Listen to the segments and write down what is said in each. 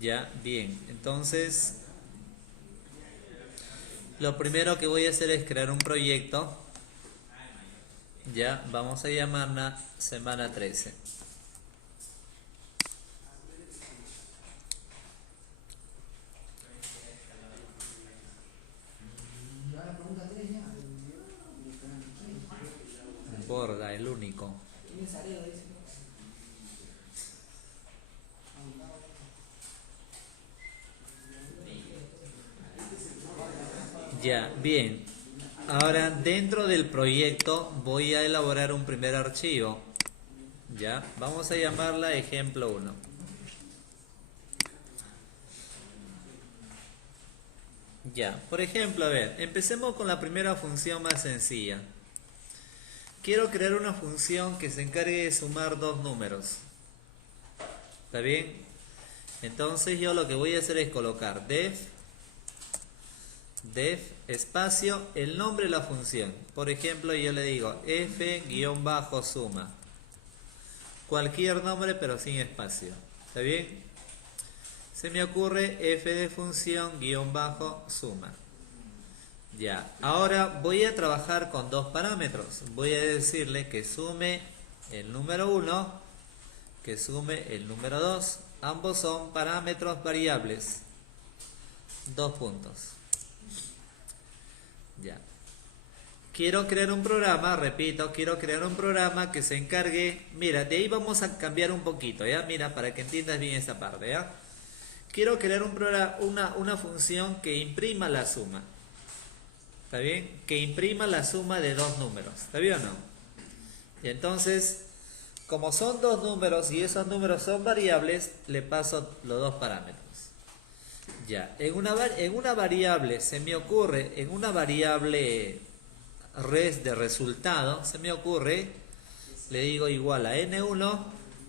Ya, bien. Entonces, lo primero que voy a hacer es crear un proyecto. Ya, vamos a llamarla semana 13. Borda, el único. Ya, bien. Ahora dentro del proyecto voy a elaborar un primer archivo. Ya, vamos a llamarla ejemplo 1. Ya, por ejemplo, a ver, empecemos con la primera función más sencilla. Quiero crear una función que se encargue de sumar dos números. ¿Está bien? Entonces yo lo que voy a hacer es colocar def espacio, el nombre de la función. Por ejemplo, yo le digo f-suma. Cualquier nombre pero sin espacio. ¿Está bien? Se me ocurre f de función suma. Ya, ahora voy a trabajar con dos parámetros. Voy a decirle que sume el número 1, que sume el número 2. Ambos son parámetros variables. Dos puntos. Ya. Quiero crear un programa, repito, quiero crear un programa que se encargue. Mira, de ahí vamos a cambiar un poquito, ¿ya? Mira, para que entiendas bien esta parte, ¿ya? Quiero crear un programa, una función que imprima la suma. ¿Está bien? Que imprima la suma de dos números. ¿Está bien o no? Y entonces, como son dos números y esos números son variables, le paso los dos parámetros. Ya, en una variable se me ocurre, en una variable res de resultado, se me ocurre, le digo igual a n1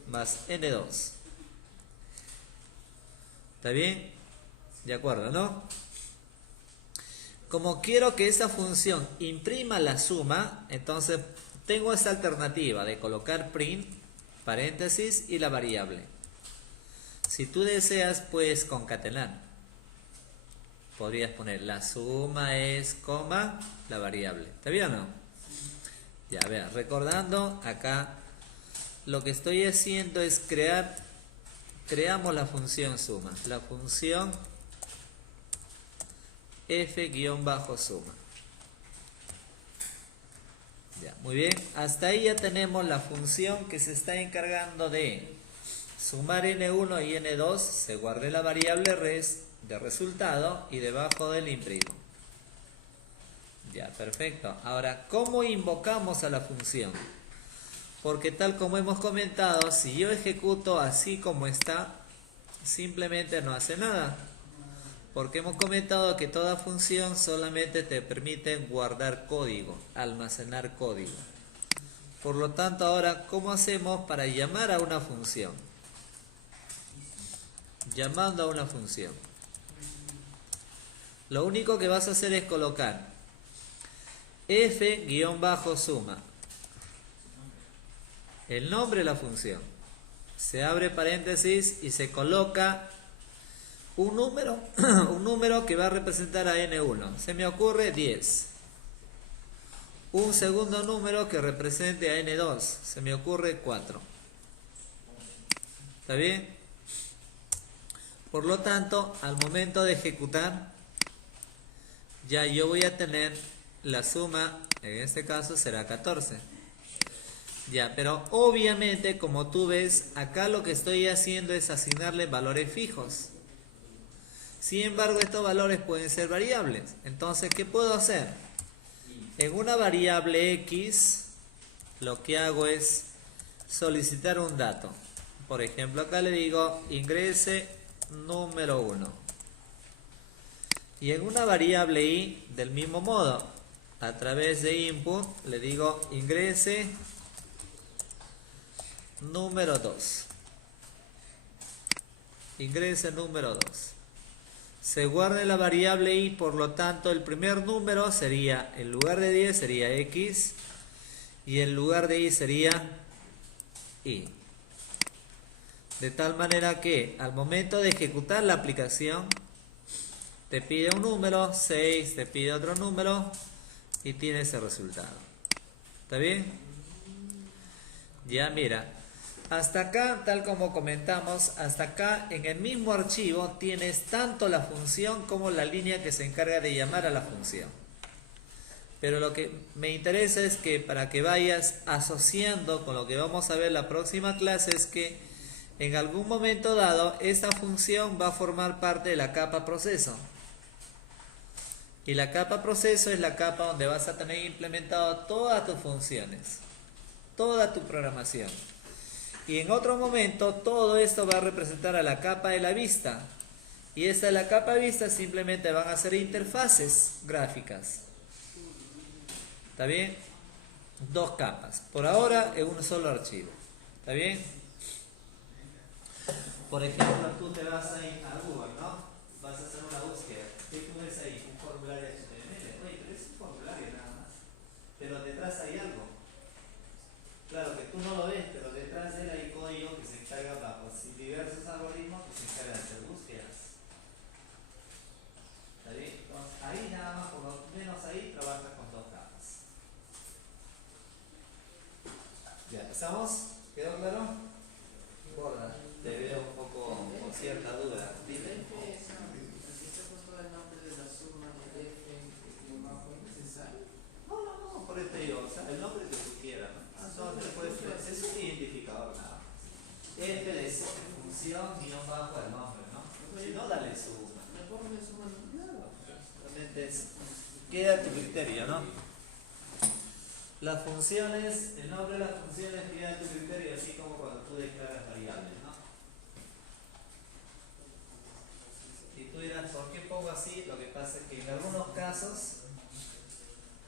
más n2. ¿Está bien? De acuerdo, ¿no? Como quiero que esa función imprima la suma, entonces tengo esta alternativa de colocar print, paréntesis y la variable. Si tú deseas, puedes concatenar. Podrías poner la suma es, coma, la variable. ¿Está bien o no? Ya, vean, recordando, acá lo que estoy haciendo es creamos la función suma. La función f-suma. Ya, muy bien. Hasta ahí ya tenemos la función que se está encargando de sumar n1 y n2. Se guarde la variable res de resultado y debajo del imprimo. Ya, perfecto. Ahora, ¿cómo invocamos a la función? Porque tal como hemos comentado, si yo ejecuto así como está, simplemente no hace nada. Porque hemos comentado que toda función solamente te permite guardar código, almacenar código. Por lo tanto, ahora, ¿cómo hacemos para llamar a una función? Llamando a una función. Lo único que vas a hacer es colocar f-suma. El nombre de la función. Se abre paréntesis y se coloca un número que va a representar a n1. Se me ocurre 10. Un segundo número que represente a n2. Se me ocurre 4. ¿Está bien? Por lo tanto, al momento de ejecutar, ya yo voy a tener la suma, en este caso será 14. Ya, pero obviamente, como tú ves, acá lo que estoy haciendo es asignarle valores fijos. Sin embargo, estos valores pueden ser variables. Entonces, ¿qué puedo hacer? En una variable x, lo que hago es solicitar un dato. Por ejemplo, acá le digo ingrese número 1. Y en una variable y, del mismo modo, a través de input, le digo ingrese número 2. Ingrese número 2. Se guarda la variable y, por lo tanto, el primer número sería, en lugar de 10 sería x, y en lugar de y sería y. De tal manera que al momento de ejecutar la aplicación, te pide un número, 6, te pide otro número y tienes el resultado. ¿Está bien? Ya mira, hasta acá, tal como comentamos, hasta acá en el mismo archivo tienes tanto la función como la línea que se encarga de llamar a la función. Pero lo que me interesa es que para que vayas asociando con lo que vamos a ver la próxima clase es que en algún momento dado esta función va a formar parte de la capa proceso. Y la capa proceso es la capa donde vas a tener implementado todas tus funciones, toda tu programación. Y en otro momento todo esto va a representar a la capa de la vista. Y esta de la capa de vista simplemente van a ser interfaces gráficas. ¿Está bien? Dos capas. Por ahora en un solo archivo. ¿Está bien? Por ejemplo, tú te vas a ir a Google, ¿no? Vas a hacer una búsqueda. ¿Qué tú ves ahí? Un formulario HTML. Oye, pero es un formulario nada más. Pero detrás hay algo. Claro que tú no lo ves, pero detrás de él hay código que se encarga bajo diversos algoritmos que se encargan de hacer búsquedas. ¿Está bien? Entonces, ahí nada más, por lo menos ahí, trabajas con dos capas. Ya, ¿estamos? ¿Quedó claro? Borda, te veo un poco con cierta duda. Dime. No, por eso te digo, o sea, el nombre que tú quieras, ¿no? Es un identificador nada más. F de función guión bajo el nombre, ¿no? Si no, dale suma. Realmente queda a tu criterio, ¿no? Las funciones, el nombre de las funciones queda a tu criterio, así como cuando tú declaras variables, ¿no? Y tú dirás, ¿por qué pongo así? Lo que pasa es que en algunos casos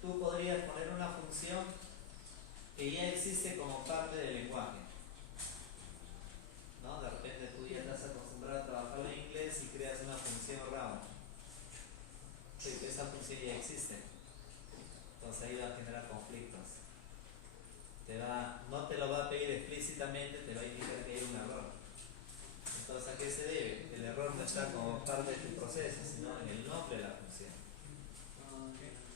tú podrías poner una función que ya existe como parte del lenguaje, ¿no? De repente tú ya estás acostumbrado a trabajar en inglés y creas una función round. Esa función ya existe. Entonces ahí va a generar conflictos. No te lo va a pedir explícitamente, te va a indicar que hay un error. Entonces, ¿a qué se debe? El error no está como parte de tu proceso, sino en el nombre de la función.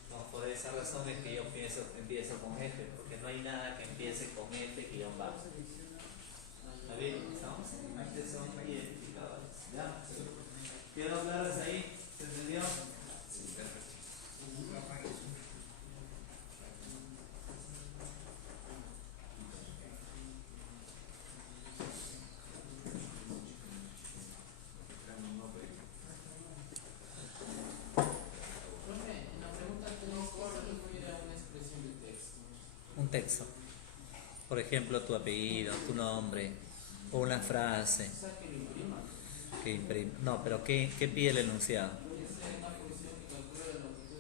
No, por esa razón es que yo empiezo con F, porque no hay nada que empiece con F guión bajo. ¿Está bien? ¿Estamos? Estos son identificadores. ¿Ya? ¿Quedó claras ahí? ¿Se entendió? Sí, perfecto. Un texto. Por ejemplo, tu apellido, tu nombre, o una frase. Que imprime. No, pero ¿qué pide el enunciado?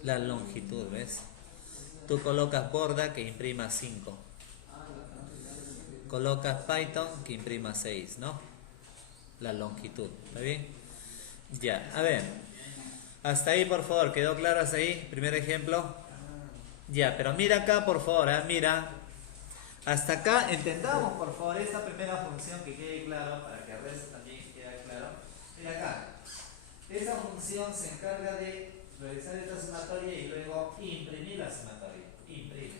La longitud, ¿ves? Tú colocas borda que imprima 5. Colocas Python que imprima 6, ¿no? La longitud, ¿está bien? Ya, a ver. Hasta ahí, por favor, ¿quedó claro hasta ahí? Primer ejemplo. Ya, pero mira acá, por favor, mira. Hasta acá entendamos, por favor, esta primera función que quede claro, para que el resto también quede claro. Mira acá. Esa función se encarga de realizar esta sumatoria y luego imprimir la sumatoria. Imprime.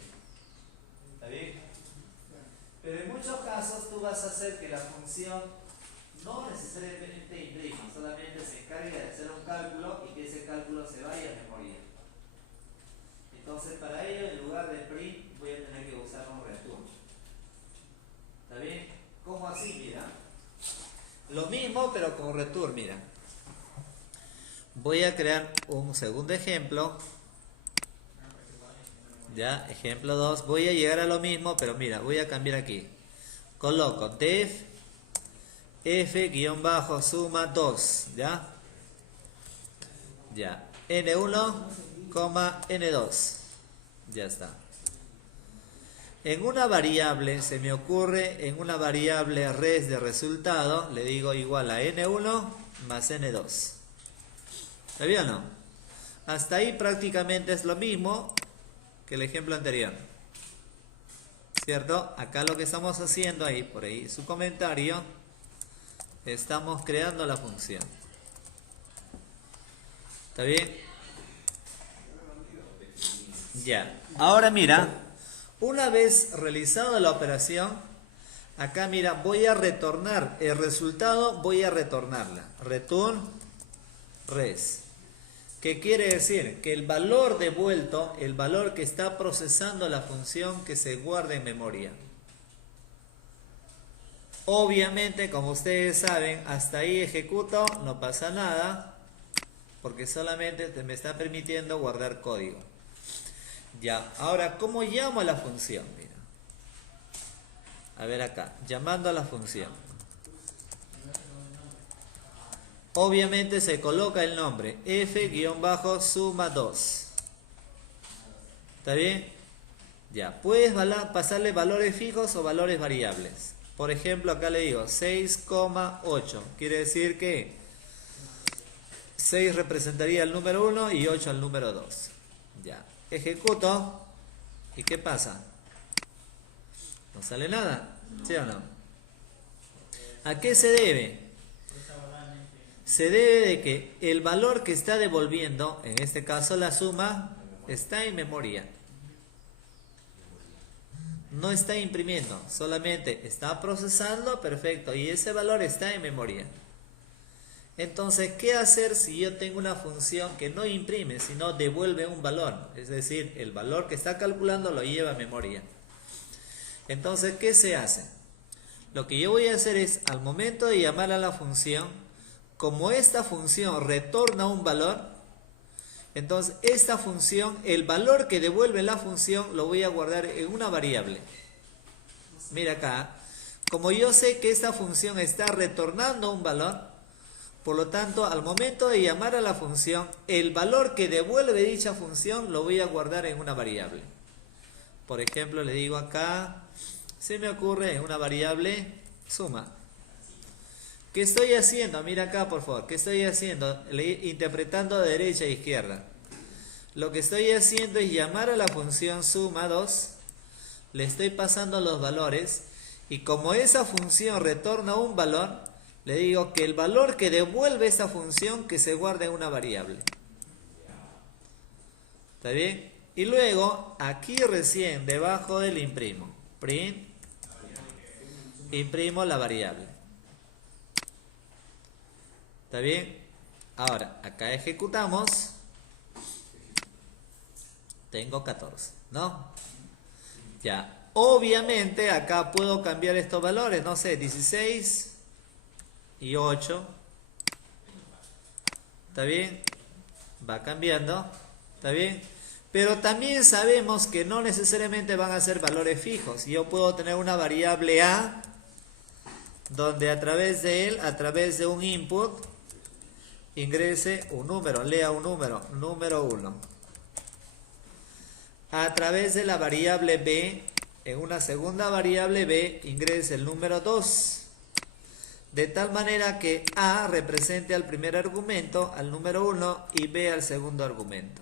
¿Está bien? Pero en muchos casos tú vas a hacer que la función no necesariamente imprima, solamente se encarga de hacer un cálculo y que ese cálculo se vaya a memoria. Entonces para ello, en lugar de print, voy a tener que usar un return. ¿Está bien? ¿Cómo así? Mira. Lo mismo, pero con return, mira. Voy a crear un segundo ejemplo. Ya, ejemplo 2. Voy a llegar a lo mismo, pero mira, voy a cambiar aquí. Coloco def f-suma 2. ¿Ya? Ya. N1, N2. Ya está. En una variable, se me ocurre, en una variable res de resultado, le digo igual a N1 más N2. ¿Está bien o no? Hasta ahí prácticamente es lo mismo que el ejemplo anterior. ¿Cierto? Acá lo que estamos haciendo ahí, por ahí su comentario, estamos creando la función. ¿Está bien? Ya. Ahora mira, una vez realizada la operación, acá mira, voy a retornar el resultado, voy a retornarla. Return res. ¿Qué quiere decir? Que el valor devuelto, el valor que está procesando la función que se guarda en memoria. Obviamente, como ustedes saben, hasta ahí ejecuto, no pasa nada, porque solamente me está permitiendo guardar código. Ya, ahora, ¿cómo llamo a la función? Mira. A ver acá, llamando a la función. Obviamente se coloca el nombre f-suma 2. ¿Está bien? Ya, puedes pasarle valores fijos o valores variables. Por ejemplo, acá le digo 6,8. Quiere decir que 6 representaría el número 1 y 8 al número 2. Ya, ejecuto. ¿Y qué pasa? No sale nada, ¿sí o no? ¿A qué se debe? Se debe de que el valor que está devolviendo, en este caso la suma, está en memoria. No está imprimiendo, solamente está procesando, perfecto, y ese valor está en memoria. Entonces, ¿qué hacer si yo tengo una función que no imprime, sino devuelve un valor? Es decir, el valor que está calculando lo lleva a memoria. Entonces, ¿qué se hace? Lo que yo voy a hacer es, al momento de llamar a la función, como esta función retorna un valor, entonces esta función, el valor que devuelve la función, lo voy a guardar en una variable. Mira acá, como yo sé que esta función está retornando un valor, por lo tanto, al momento de llamar a la función, el valor que devuelve dicha función lo voy a guardar en una variable. Por ejemplo, le digo acá, se me ocurre en una variable suma. ¿Qué estoy haciendo? Mira acá, por favor. ¿Qué estoy haciendo? Interpretando de derecha a izquierda. Lo que estoy haciendo es llamar a la función suma 2. Le estoy pasando los valores. Y como esa función retorna un valor, le digo que el valor que devuelve esa función que se guarda en una variable. ¿Está bien? Y luego, aquí recién, debajo del imprimo. Print. Imprimo la variable. ¿Está bien? Ahora, acá ejecutamos. Tengo 14, ¿no? Ya. Obviamente, acá puedo cambiar estos valores. No sé, 16 y 8. ¿Está bien? Va cambiando. ¿Está bien? Pero también sabemos que no necesariamente van a ser valores fijos. Yo puedo tener una variable A, donde a través de él, a través de un input, ingrese un número, lea un número, número 1. A través de la variable B, en una segunda variable B, ingrese el número 2. De tal manera que A represente al primer argumento, al número 1, y B al segundo argumento.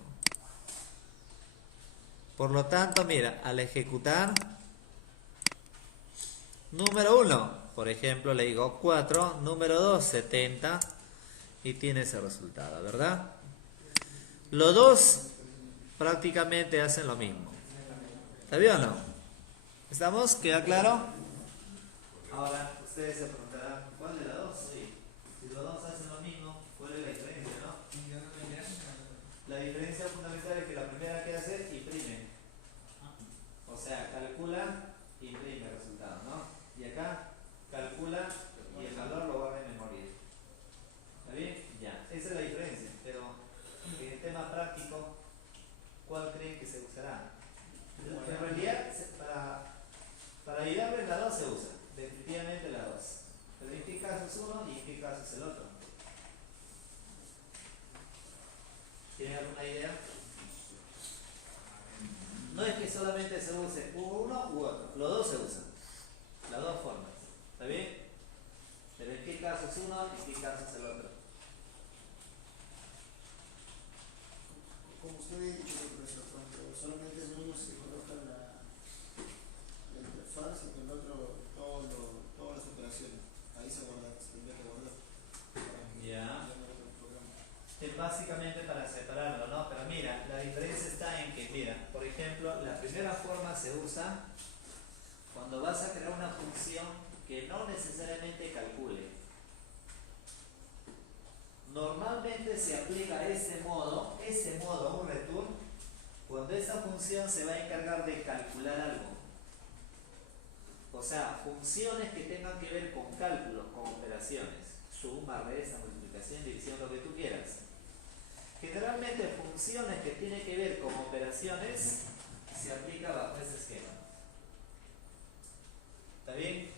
Por lo tanto, mira, al ejecutar, número 1, por ejemplo, le digo 4, número 2, 70, y tiene ese resultado, ¿verdad? Los dos prácticamente hacen lo mismo. ¿Está bien o no? ¿Estamos? ¿Queda claro? Ahora, ustedes se preguntarán, ¿cuál de las dos? Sí. Si los dos hacen lo mismo, ¿cuál es la diferencia, no? La diferencia fundamental es que la primera que hace, imprime. O sea, calcula, imprime el resultado, ¿no? Y acá, calcula y el valor lo guarda en memoria. ¿Está bien? Ya, esa es la diferencia. Pero en el tema práctico, ¿cuál creen que se usará? En realidad, para ayudarle la 2 se usa. Definitivamente la 2. Pero ¿en qué caso es uno y en qué caso es el otro? ¿Tienen alguna idea? No es que solamente se use uno u otro, los dos se usan, las dos formas, ¿está bien? Pero ¿en qué caso es uno y en qué caso es el otro? Como usted había dicho, profesor, cuando solamente en uno se coloca la interfaz y en el otro todas las operaciones. Ahí se guarda, se tendría que guardar. Ya. Ya no era el programa. Es básicamente para separarlo, ¿no? Pero mira, la diferencia está en que, mira, por ejemplo, la primera forma se usa cuando vas a crear una función que no necesariamente calcule. Normalmente se aplica este modo, un return, cuando esa función se va a encargar de calcular algo. O sea, funciones que tengan que ver con cálculos, con operaciones, suma, resta, multiplicación, división, lo que tú quieras. Generalmente funciones que tienen que ver con operaciones se aplica bajo ese esquema. ¿Está bien?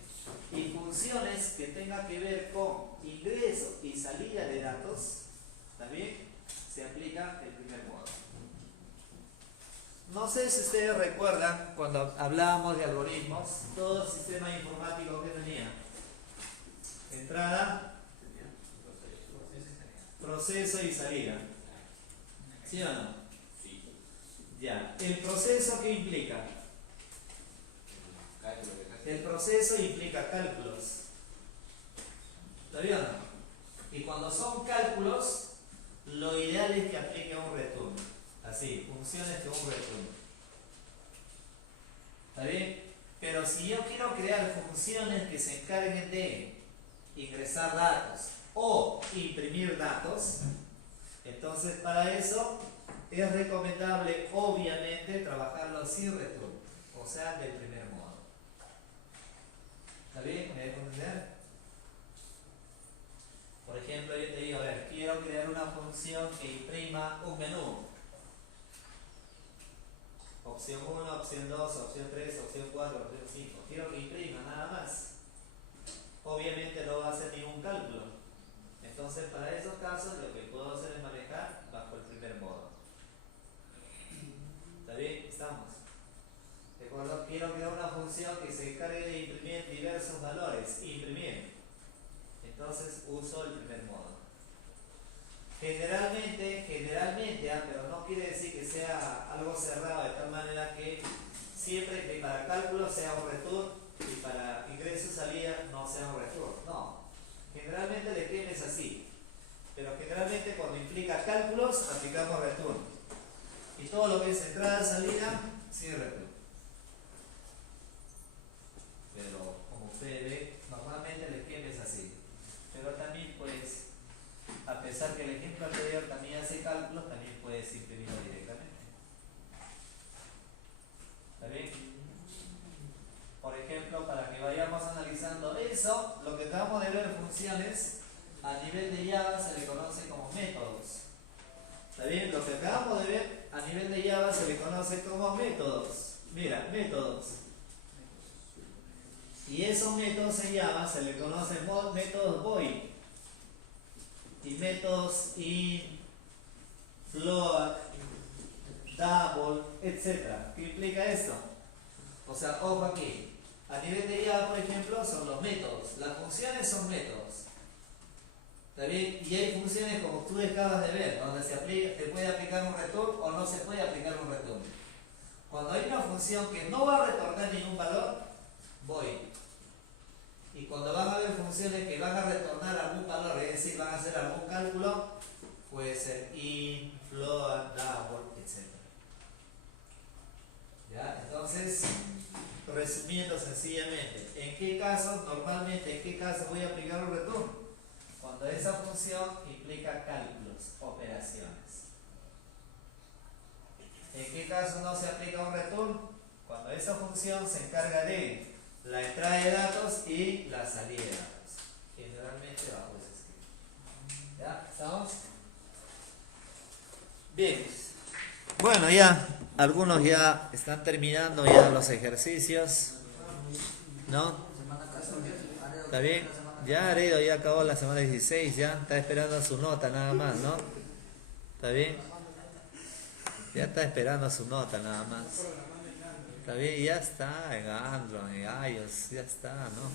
Y funciones que tengan que ver con ingreso y salida de datos, ¿está bien? Se aplica el primer modo. No sé si ustedes recuerdan cuando hablábamos de algoritmos, todo sistema informático que tenía. Entrada, proceso y salida. ¿Sí o no? Sí. Ya. ¿El proceso qué implica? Cálculo de cálculo. El proceso implica cálculos. ¿Está bien o no? Y cuando son cálculos, lo ideal es que aplique un return. Así, funciones que un return. ¿Está bien? Pero si yo quiero crear funciones que se encarguen de ingresar datos o imprimir datos, entonces para eso es recomendable obviamente trabajarlo sin return, o sea del primer modo. ¿Está bien? ¿Me dejo entender? Por ejemplo, yo te digo, a ver, quiero crear una función que imprima un menú. Opción 1, opción 2, opción 3, opción 4, opción 5. Quiero que imprima nada más. Obviamente no va a hacer ningún cálculo. Entonces, para esos casos, lo que puedo hacer es manejar bajo el primer modo. ¿Está bien? ¿Estamos? ¿De acuerdo? Quiero crear una función que se encargue de imprimir diversos valores. Imprimir. Entonces, uso el primer modo. Generalmente, pero no quiere decir que sea algo cerrado de tal manera que siempre que para cálculo sea un return y para ingreso y salida no sea un return. No. Generalmente el esquema es así. Pero generalmente cuando implica cálculos aplicamos return. Y todo lo que es entrada salida, sin return. Pero como ustedes ven, normalmente el esquema es así. Pero también pues, a pesar que el ejemplo anterior también hace cálculos, también puedes imprimirlo directamente. ¿Está bien? Por ejemplo, para que vayamos analizando eso, lo que acabamos de ver funciones, a nivel de Java se le conoce como métodos. ¿Está bien? Lo que acabamos de ver, a nivel de Java se le conoce como métodos. Mira, métodos. Y esos métodos en Java se le conocen métodos void. Y métodos in, float, double, etc. ¿Qué implica esto? O sea, ojo aquí. A nivel de Java, por ejemplo, son los métodos. Las funciones son métodos. ¿Está bien? Y hay funciones como tú acabas de ver, donde se puede aplicar un return o no se puede aplicar un return. Cuando hay una función que no va a retornar ningún valor, void. Y cuando van a haber funciones que van a retornar algún valor, es decir, van a hacer algún cálculo, puede ser in, float, double, etc. ¿Ya? Entonces, resumiendo sencillamente, ¿en qué caso, normalmente, en qué caso voy a aplicar un return? Cuando esa función implica cálculos, operaciones. ¿En qué caso no se aplica un return? Cuando esa función se encarga de la entrada de datos y la salida de datos. Generalmente bajo ese esquema. ¿Ya? ¿Estamos? Bien. Bueno, ya algunos ya están terminando ya los ejercicios. ¿No? ¿Está bien? Ya Aredo ya acabó la semana 16, ya está esperando su nota nada más, ¿no? ¿Está bien? Ya está esperando su nota nada más. Está bien, ya está en Android, en iOS, ya está, ¿no?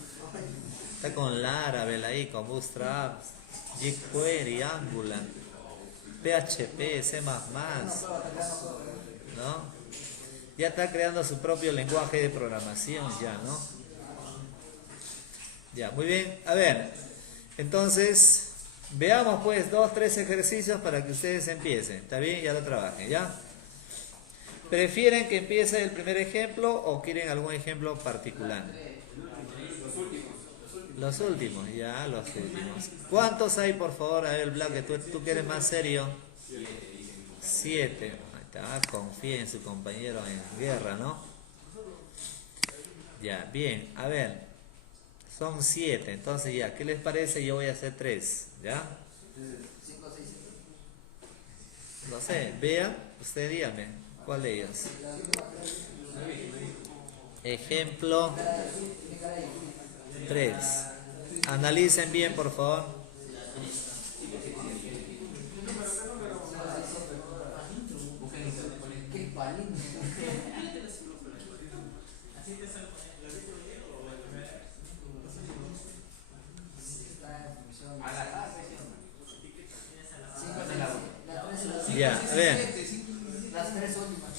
Está con Laravel ahí, con Bootstrap, jQuery, Angular, PHP, C++, ¿no? Ya está creando su propio lenguaje de programación ya, ¿no? Ya, muy bien. A ver, entonces, veamos pues 2, 3 ejercicios para que ustedes empiecen. ¿Está bien? Ya lo trabajen, ¿ya? ¿Prefieren que empiece el primer ejemplo o quieren algún ejemplo particular? Los últimos, ya, los últimos. ¿Cuántos hay, por favor? A ver, Black, que tú que eres más serio. 7. Ahí está, confía en su compañero en guerra, ¿no? Ya, bien, a ver. Son 7, entonces ya, ¿qué les parece? Yo voy a hacer 3, ¿ya? 5, 6, 7. No sé, vean, usted dígame, ¿cuál de ellos? Ejemplo 3. Analicen bien, por favor. Qué palín. Ya, a ver. Las 3 últimas.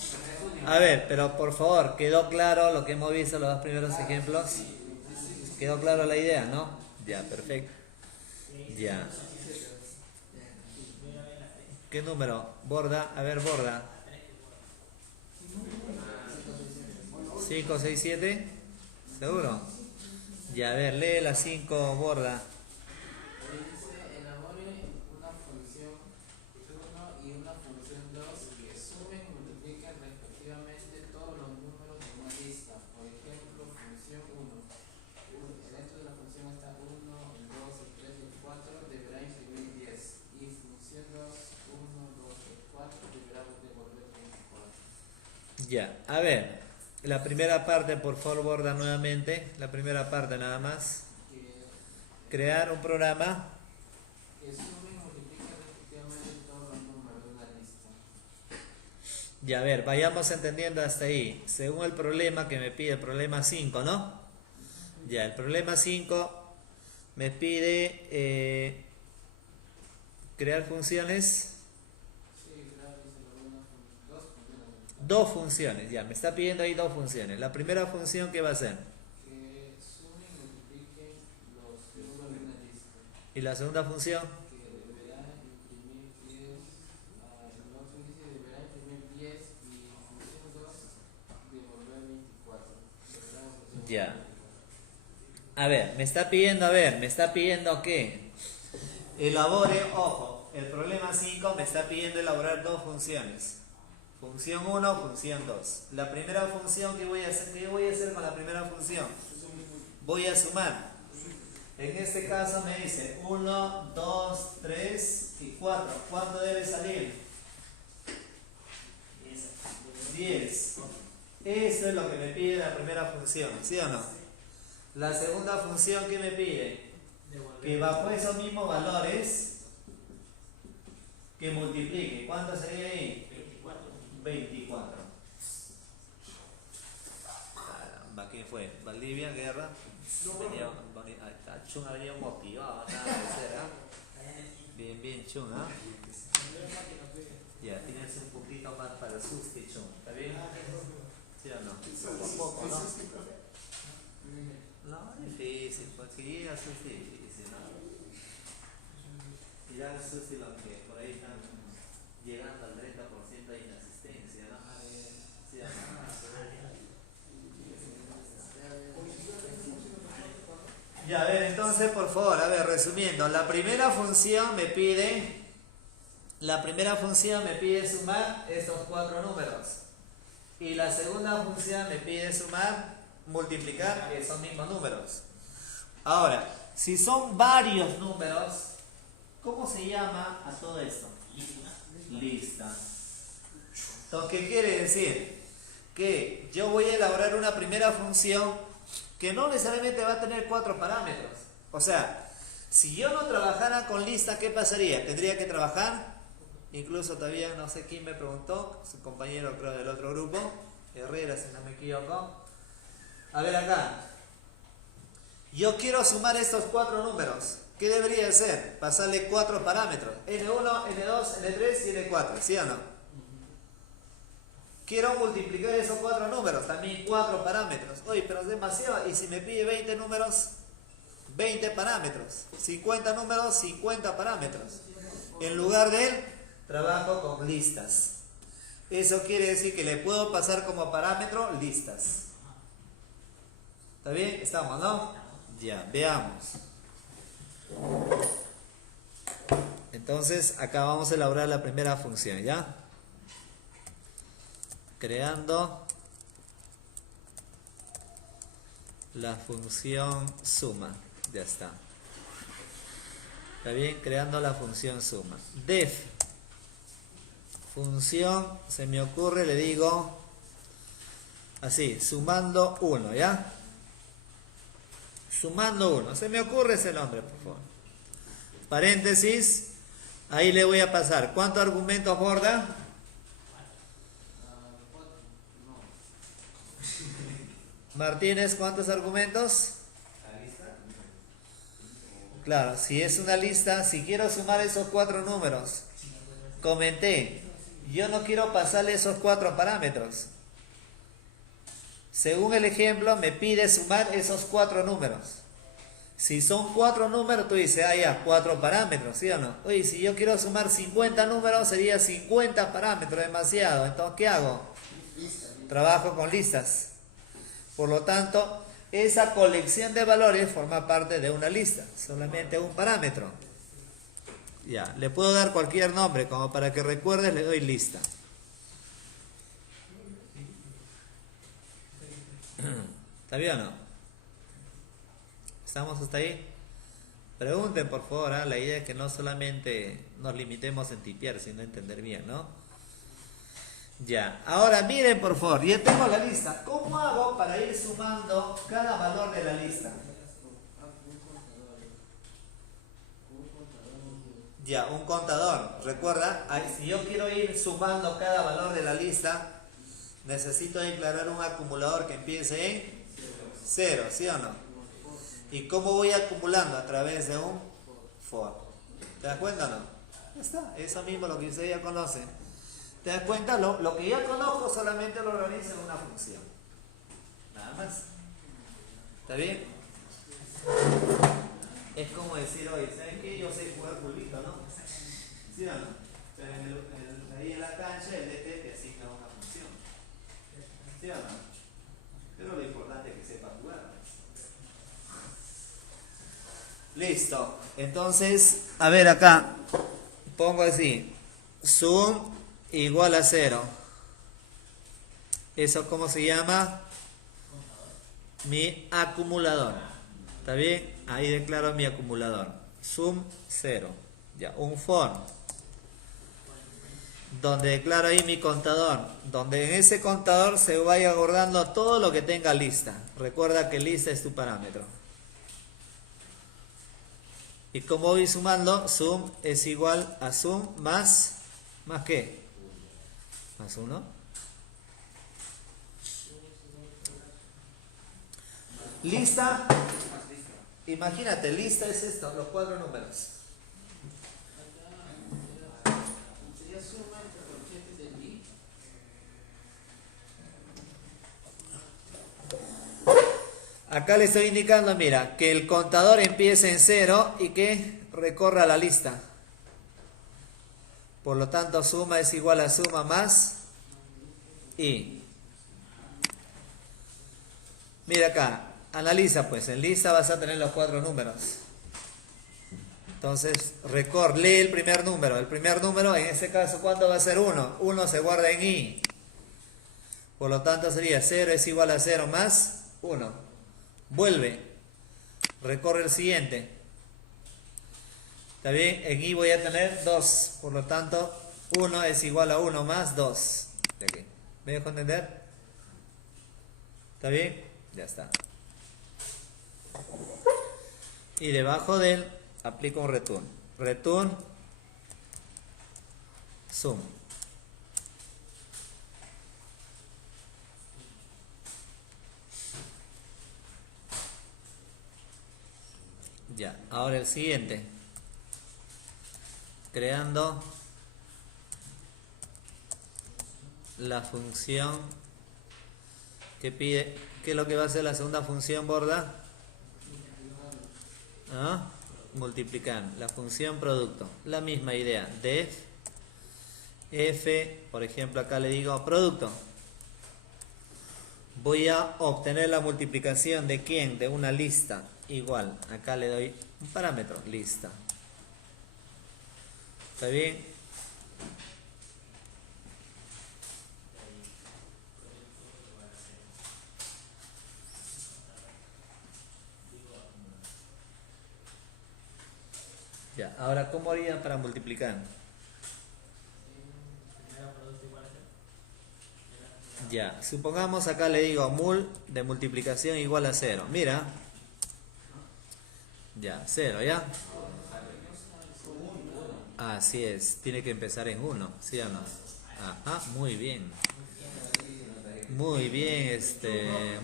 A ver, pero por favor, ¿quedó claro lo que hemos visto los dos primeros ejemplos? ¿Quedó claro la idea, no? Ya, perfecto. Ya. ¿Qué número? Borda, a ver, borda. 5, 6, 7. ¿Seguro? Ya, a ver, lee la 5, borda. Elabore una función 1 y una función 2 que sumen y multipliquen respectivamente todos los números de una lista. Por ejemplo, función 1. Dentro de la función está 1, el 2, el 3 y el 4, deberá imprimir 10. Y función 2, 1, 2, el 4, deberá devolver 24. Ya, a ver. La primera parte, por favor, borda nuevamente. La primera parte nada más. Crear un programa. Que sumen y multipliquen respectivamente todos los números de una lista. Ya, a ver, vayamos entendiendo hasta ahí. Según el problema que me pide, el problema 5, ¿no? Ya, el problema 5 me pide crear funciones. Sí, claro, dice dos funciones. Dos funciones, ya, me está pidiendo ahí dos funciones. La primera función, ¿qué va a ser? Que sumen y multipliquen los números de una lista. Y la segunda función, Que deberá imprimir 10, el otro dice deberá imprimir 10 y función 2 devolver 24. ya. A ver, me está pidiendo que elabore, ojo, el problema 5 me está pidiendo elaborar dos funciones. Función 1, función 2. La primera función, ¿qué voy a hacer con la primera función? Voy a sumar. En este caso me dice 1, 2, 3 y 4. ¿Cuánto debe salir? 10. Eso es lo que me pide la primera función, ¿sí o no? La segunda función, ¿qué me pide? Que bajo esos mismos valores, que multiplique. ¿Cuánto sería ahí? 24. Caramba, ¿quién fue? ¿Valdivia, Guerra? Chung ha venido motivado, nada que hacer, Bien, bien, Chung, Ya, tienes un poquito más para el susti, Chung, ¿está bien? ¿Sí o no? Poco a poco, ¿no? No, difícil, pues si llega el susti, difícil, ¿no? Y ya el susti los que por ahí están llegando al 30% de inasistencia, ¿no? ¿Sí o no? Ya, a ver, entonces, por favor, a ver, resumiendo, la primera función me pide sumar estos 4 números. Y la segunda función me pide multiplicar esos mismos números. Ahora, si son varios números, ¿cómo se llama a todo esto? Lista. Entonces, ¿qué quiere decir? Que yo voy a elaborar una primera función que no necesariamente va a tener 4 parámetros. O sea, si yo no trabajara con lista, ¿qué pasaría? Tendría que trabajar, incluso todavía no sé quién me preguntó, su compañero creo del otro grupo, Herrera si no me equivoco. A ver acá, yo quiero sumar estos 4 números. ¿Qué debería hacer? Pasarle 4 parámetros, N1, N2, N3 y N4, ¿sí o no? Quiero multiplicar esos 4 números, también 4 parámetros. Oye, pero es demasiado. ¿Y si me pide 20 números? 20 parámetros. 50 números, 50 parámetros. En lugar del trabajo con listas. Eso quiere decir que le puedo pasar como parámetro listas. ¿Está bien? ¿Estamos, no? Ya, veamos. Entonces, acá vamos a elaborar la primera función, ¿ya? Creando la función suma. Ya está. ¿Está bien? Creando la función suma. Def. Función, se me ocurre, le digo así, sumando 1, ¿ya? Sumando 1. Se me ocurre ese nombre, por favor. Paréntesis. Ahí le voy a pasar. ¿Cuántos argumentos borda? Martínez, ¿cuántos argumentos? Claro, si es una lista, si quiero sumar esos 4 números, comenté, yo no quiero pasarle esos 4 parámetros. Según el ejemplo, me pide sumar esos 4 números. Si son 4 números, tú dices, ya, 4 parámetros, ¿sí o no? Oye, si yo quiero sumar 50 números, sería 50 parámetros, demasiado. Entonces, ¿qué hago? Trabajo con listas. Por lo tanto, esa colección de valores forma parte de una lista, solamente un parámetro. Ya, le puedo dar cualquier nombre, como para que recuerdes, le doy lista. ¿Está bien o no? ¿Estamos hasta ahí? Pregunten por favor, ¿eh? La idea es que no solamente nos limitemos en tipear, sino entender bien, ¿no? Ya, ahora miren por favor, ya tengo la lista. ¿Cómo hago para ir sumando cada valor de la lista? Ya, un contador. Recuerda, si yo quiero ir sumando cada valor de la lista, necesito declarar un acumulador que empiece en 0, ¿sí o no? ¿Y cómo voy acumulando? A través de un for. ¿Te das cuenta o no? Ya está, eso mismo lo que ustedes ya conocen. ¿Te das cuenta? Lo que ya conozco solamente lo organizo en una función. Nada más. ¿Está bien? Es como decir, oye, ¿sabes qué? Yo sé jugar pulito, ¿no? ¿Sí o no? Pero ahí en la cancha el DT te asigna una función. ¿Sí o no? Pero lo importante es que sepa jugar. Listo. Entonces, a ver acá. Pongo así. Sum igual a 0. ¿Eso cómo se llama? Mi acumulador. ¿Está bien? Ahí declaro mi acumulador. Sum 0. Ya, un for. Donde declaro ahí mi contador. Donde en ese contador se vaya guardando todo lo que tenga lista. Recuerda que lista es tu parámetro. ¿Y cómo voy sumando? Sum es igual a sum más... ¿Más qué? Más 1. Lista. Imagínate, lista es esto, los 4 números. Sería suma entre corchetes del i. Acá le estoy indicando, mira, que el contador empiece en 0 y que recorra la lista. Por lo tanto, suma es igual a suma más i. Mira acá, analiza pues, en lista vas a tener los 4 números. Entonces, lee el primer número. El primer número, en este caso, ¿cuánto va a ser 1? 1 se guarda en i. Por lo tanto, sería 0 es igual a 0 más 1. Vuelve. Recorre el siguiente. ¿Está bien? En i voy a tener 2. Por lo tanto, 1 es igual a 1 más 2. De aquí. ¿Me dejo entender? ¿Está bien? Ya está. Y debajo de él aplico un return. Return sum. Ya, ahora el siguiente. Creando la función que pide. ¿Qué es lo que va a hacer la segunda función, borda? ¿Ah? Multiplicando la función producto. La misma idea. Def f, por ejemplo, acá le digo producto. Voy a obtener la multiplicación de quién, de una lista. Igual, acá le doy un parámetro, lista. ¿Está bien? Ya, ahora, ¿cómo haría para multiplicar? Ya, supongamos acá le digo mul de multiplicación igual a 0. Mira. Ya, 0, ¿ya? Así es, tiene que empezar en 1, ¿sí o no? Ajá, muy bien. Muy bien,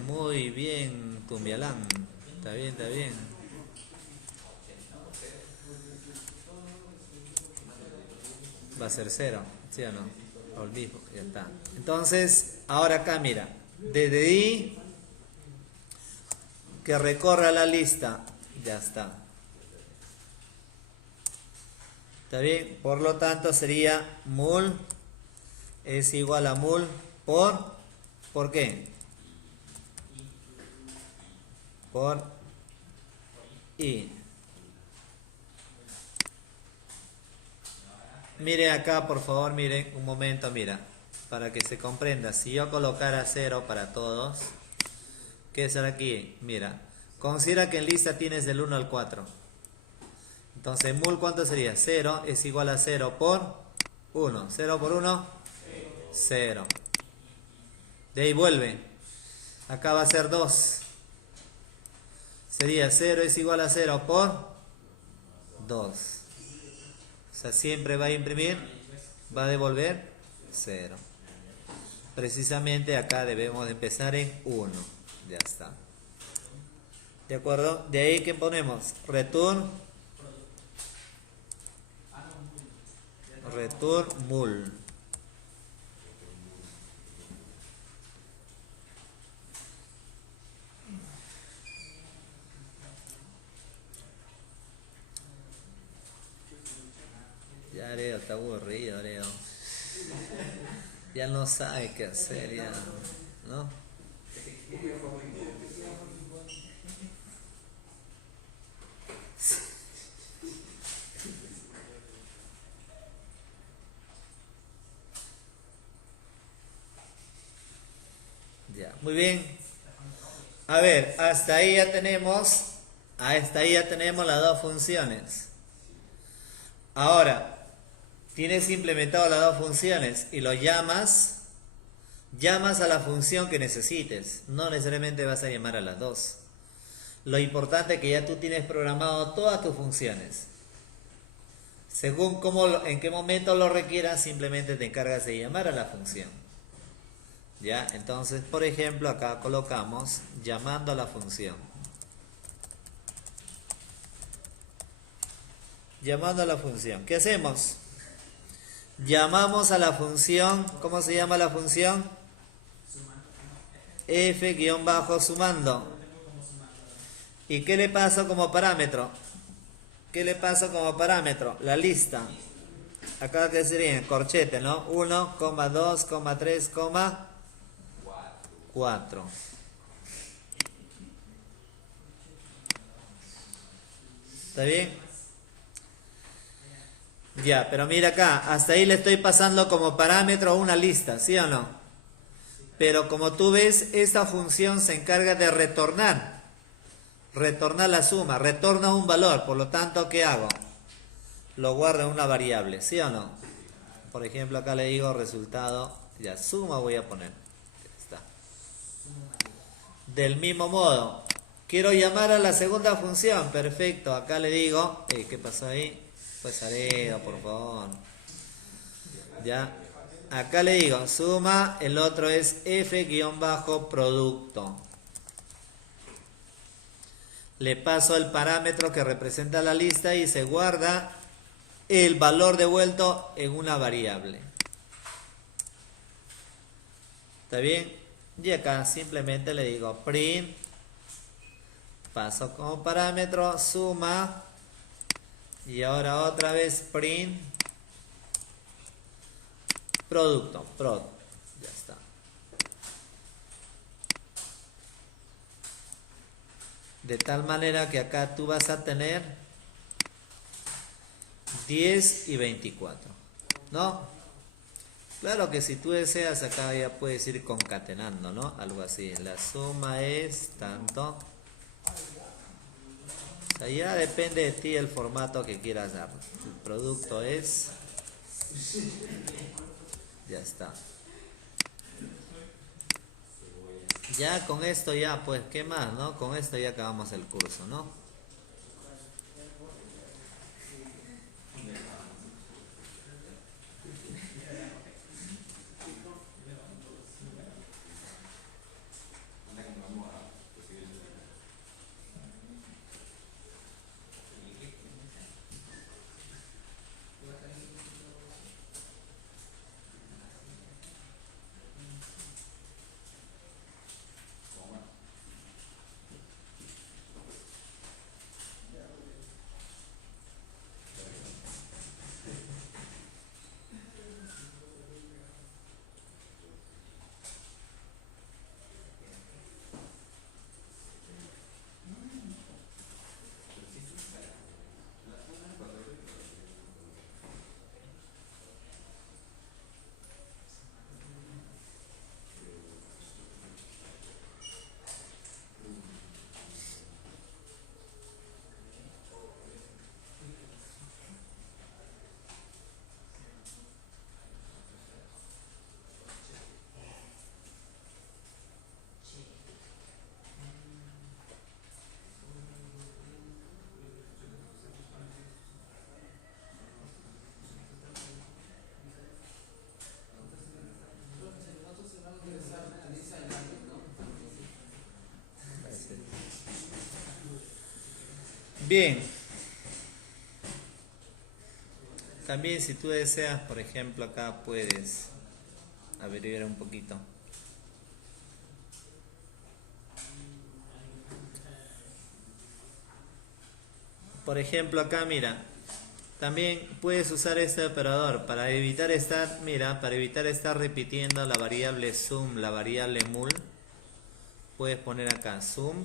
muy bien, Tumbialán. Está bien, está bien. Va a ser 0, ¿sí o no? Lo mismo, ya está. Entonces, ahora acá mira, desde ahí que recorra la lista, ya está. ¿Está bien? Por lo tanto sería mul es igual a mul ¿por qué? Por i. Miren acá, por favor, miren, un momento, mira, para que se comprenda. Si yo colocara 0 para todos, ¿qué será aquí? Mira, considera que en lista tienes del 1 al 4. Entonces, mul, ¿cuánto sería? 0 es igual a 0 por 1. 0 por 1, 0. De ahí vuelve. Acá va a ser 2. Sería 0 es igual a 0 por 2. O sea, siempre va a imprimir, va a devolver 0. Precisamente acá debemos de empezar en 1. Ya está. ¿De acuerdo? De ahí que ponemos return mul. Ya Areo está aburrido, Areo. Ya no sabe qué hacer, ya, ¿no? Ya, muy bien. A ver, hasta ahí ya tenemos las dos funciones. Ahora, tienes implementado las dos funciones y lo llamas a la función que necesites. No necesariamente vas a llamar a las dos. Lo importante es que ya tú tienes programado todas tus funciones. Según en qué momento lo requieras, simplemente te encargas de llamar a la función. ¿Ya? Entonces, por ejemplo, acá colocamos llamando a la función. Llamando a la función. ¿Qué hacemos? Llamamos a la función. ¿Cómo se llama la función? f-sumando. ¿Y qué le paso como parámetro? ¿Qué le paso como parámetro? La lista. Acá que sería corchete, ¿no? 1, 2, 3, 4. ¿Está bien? Ya, pero mira acá, hasta ahí le estoy pasando como parámetro una lista, ¿sí o no? Pero como tú ves, esta función se encarga de retornar la suma, retorna un valor, por lo tanto, ¿qué hago? Lo guardo en una variable, ¿sí o no? Por ejemplo, acá le digo resultado, ya, suma voy a poner. Está. Del mismo modo, quiero llamar a la segunda función, perfecto, acá le digo, ¿qué pasó ahí? Pues Areo, por favor. Ya, acá le digo, suma, el otro es f-producto. Le paso el parámetro que representa la lista y se guarda el valor devuelto en una variable. ¿Está bien? Y acá simplemente le digo print Paso como parámetro suma. Y ahora otra vez print producto. Prod. Ya está. De tal manera que acá tú vas a tener 10 y 24. ¿No? Claro que si tú deseas acá ya puedes ir concatenando, ¿no? Algo así. La suma es tanto. O sea, ya depende de ti el formato que quieras dar. El producto es... Ya está. Ya con esto ya, pues, ¿qué más, no? Con esto ya acabamos el curso, ¿no? Bien. También si tú deseas, por ejemplo, acá puedes averiguar un poquito. Por ejemplo, acá mira, también puedes usar este operador para evitar estar, mira, para evitar estar repitiendo la variable sum, la variable mul. Puedes poner acá sum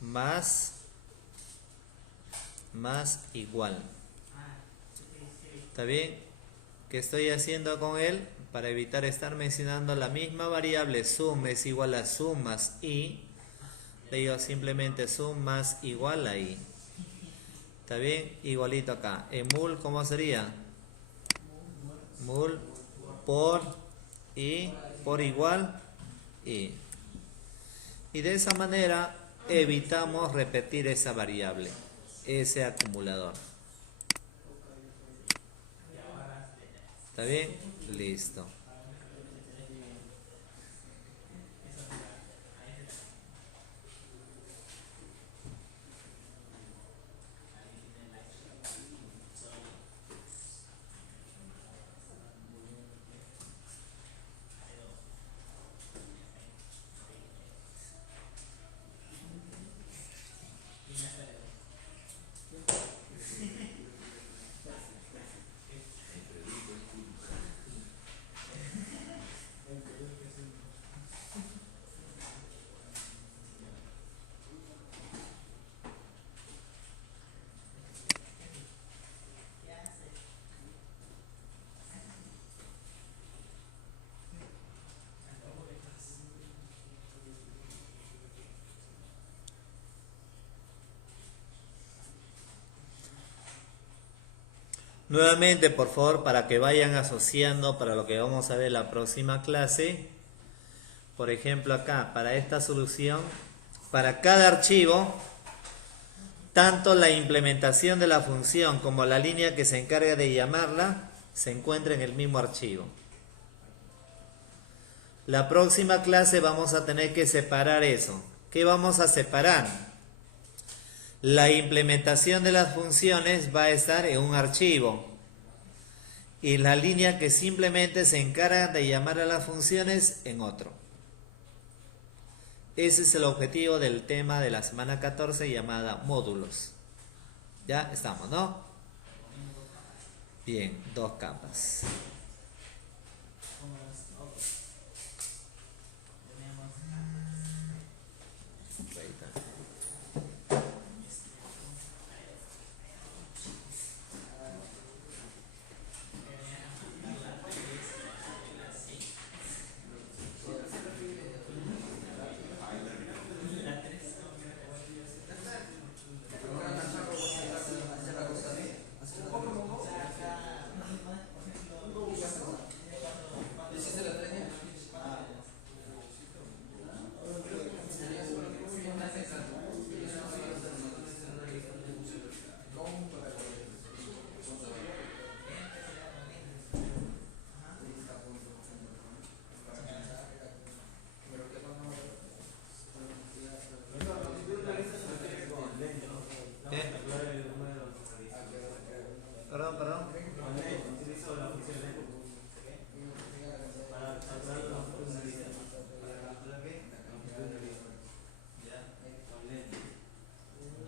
más igual. ¿Está bien? ¿Qué estoy haciendo con él? Para evitar estar mencionando la misma variable sum es igual a sum más i, le digo simplemente sum más igual a i. ¿Está bien? Igualito acá. En mul, ¿cómo sería? Mul por i, por igual i. Y de esa manera evitamos repetir esa variable, ese acumulador. ¿Está bien? Listo. Nuevamente, por favor, para que vayan asociando para lo que vamos a ver en la próxima clase. Por ejemplo, acá, para esta solución, para cada archivo, tanto la implementación de la función como la línea que se encarga de llamarla, se encuentra en el mismo archivo. La próxima clase vamos a tener que separar eso. ¿Qué vamos a separar? La implementación de las funciones va a estar en un archivo y la línea que simplemente se encarga de llamar a las funciones en otro. Ese es el objetivo del tema de la semana 14 llamada módulos. Ya estamos, ¿no? Bien, dos capas. Perdón.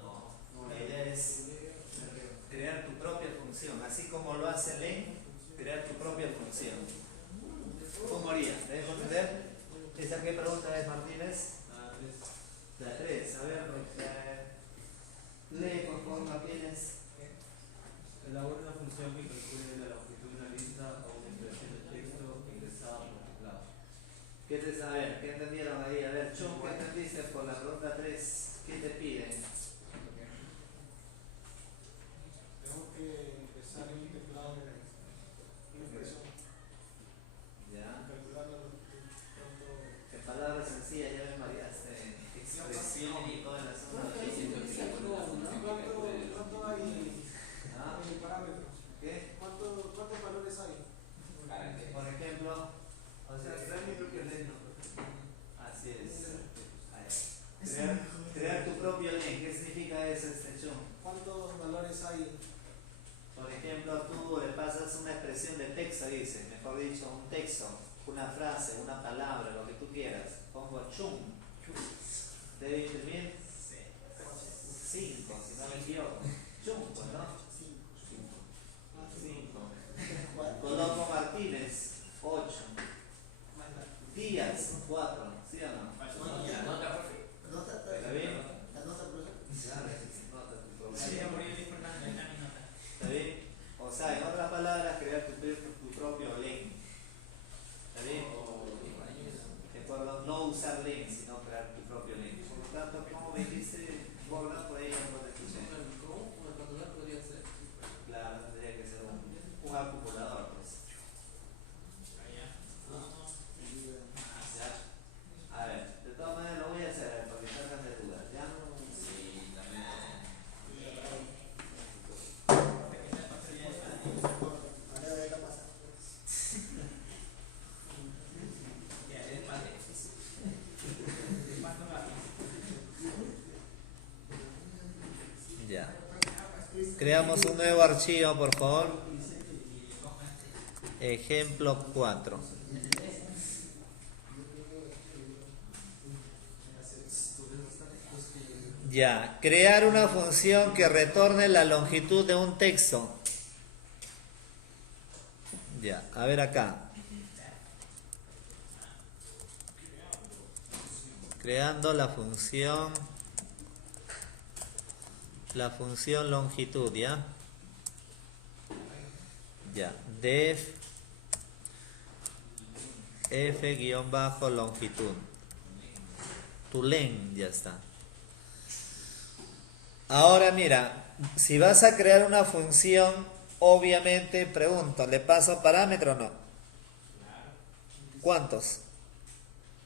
No, la idea es crear tu propia función, así como lo hace Len, crear tu propia función. ¿Cómo harías? ¿Debes entender? ¿Esa qué pregunta es, Martínez? La 3. A ver, lee por favor, Martínez. Elabora una función que calcule la longitud de una lista o una expresión de texto ingresada por teclado. ¿Qué entendieron ahí? A ver, Chum, ¿qué entendiste por la pregunta 3? ¿Qué te piden? Tengo que empezar en un teclado de impresión, Ya. calcular la longitud. En palabras sencillas ya me mareaste. Expresión y toda la zona de ¿Cuánto hay ¿Ah? parámetros? ¿Qué? ¿Cuántos valores hay? Por ejemplo, así es. Crear tu propio link. ¿Qué significa eso, Chum? ¿Cuántos valores hay? Por ejemplo, tú le pasas una expresión de texto, dice, mejor dicho, un texto, una frase, una palabra, lo que tú quieras. Pongo chum. ¿Debe imprimir? 5, si no me equivoco. Chum, pues, ¿no? 5. Coloco Martínez, 8. Díaz, 4. ¿Sí o no? ¿Está bien? Claro, nota tu problema. ¿Está bien? O sea, en otras palabras, crear tu propio link. ¿Está bien? No usar link, sino crear tu propio link. Por lo tanto, como me dijiste, Bogdan, por ahí no te escuché. ¿Cómo? ¿El controlador podría ser? Claro, tendría que ser un acumulador, pues. ¿Ya? A ver, de todas maneras lo voy a hacer para que salgan de dudas, ¿ya? Sí, también. Ya. Creamos un nuevo archivo, por favor. Ejemplo 4. Ya. Crear una función que retorne la longitud de un texto. Ya. A ver acá. Creando la función longitud, ¿ya? Ya, def f-longitud. Tu len, ya está. Ahora mira, si vas a crear una función, obviamente pregunto, ¿le paso parámetro o no? ¿Cuántos?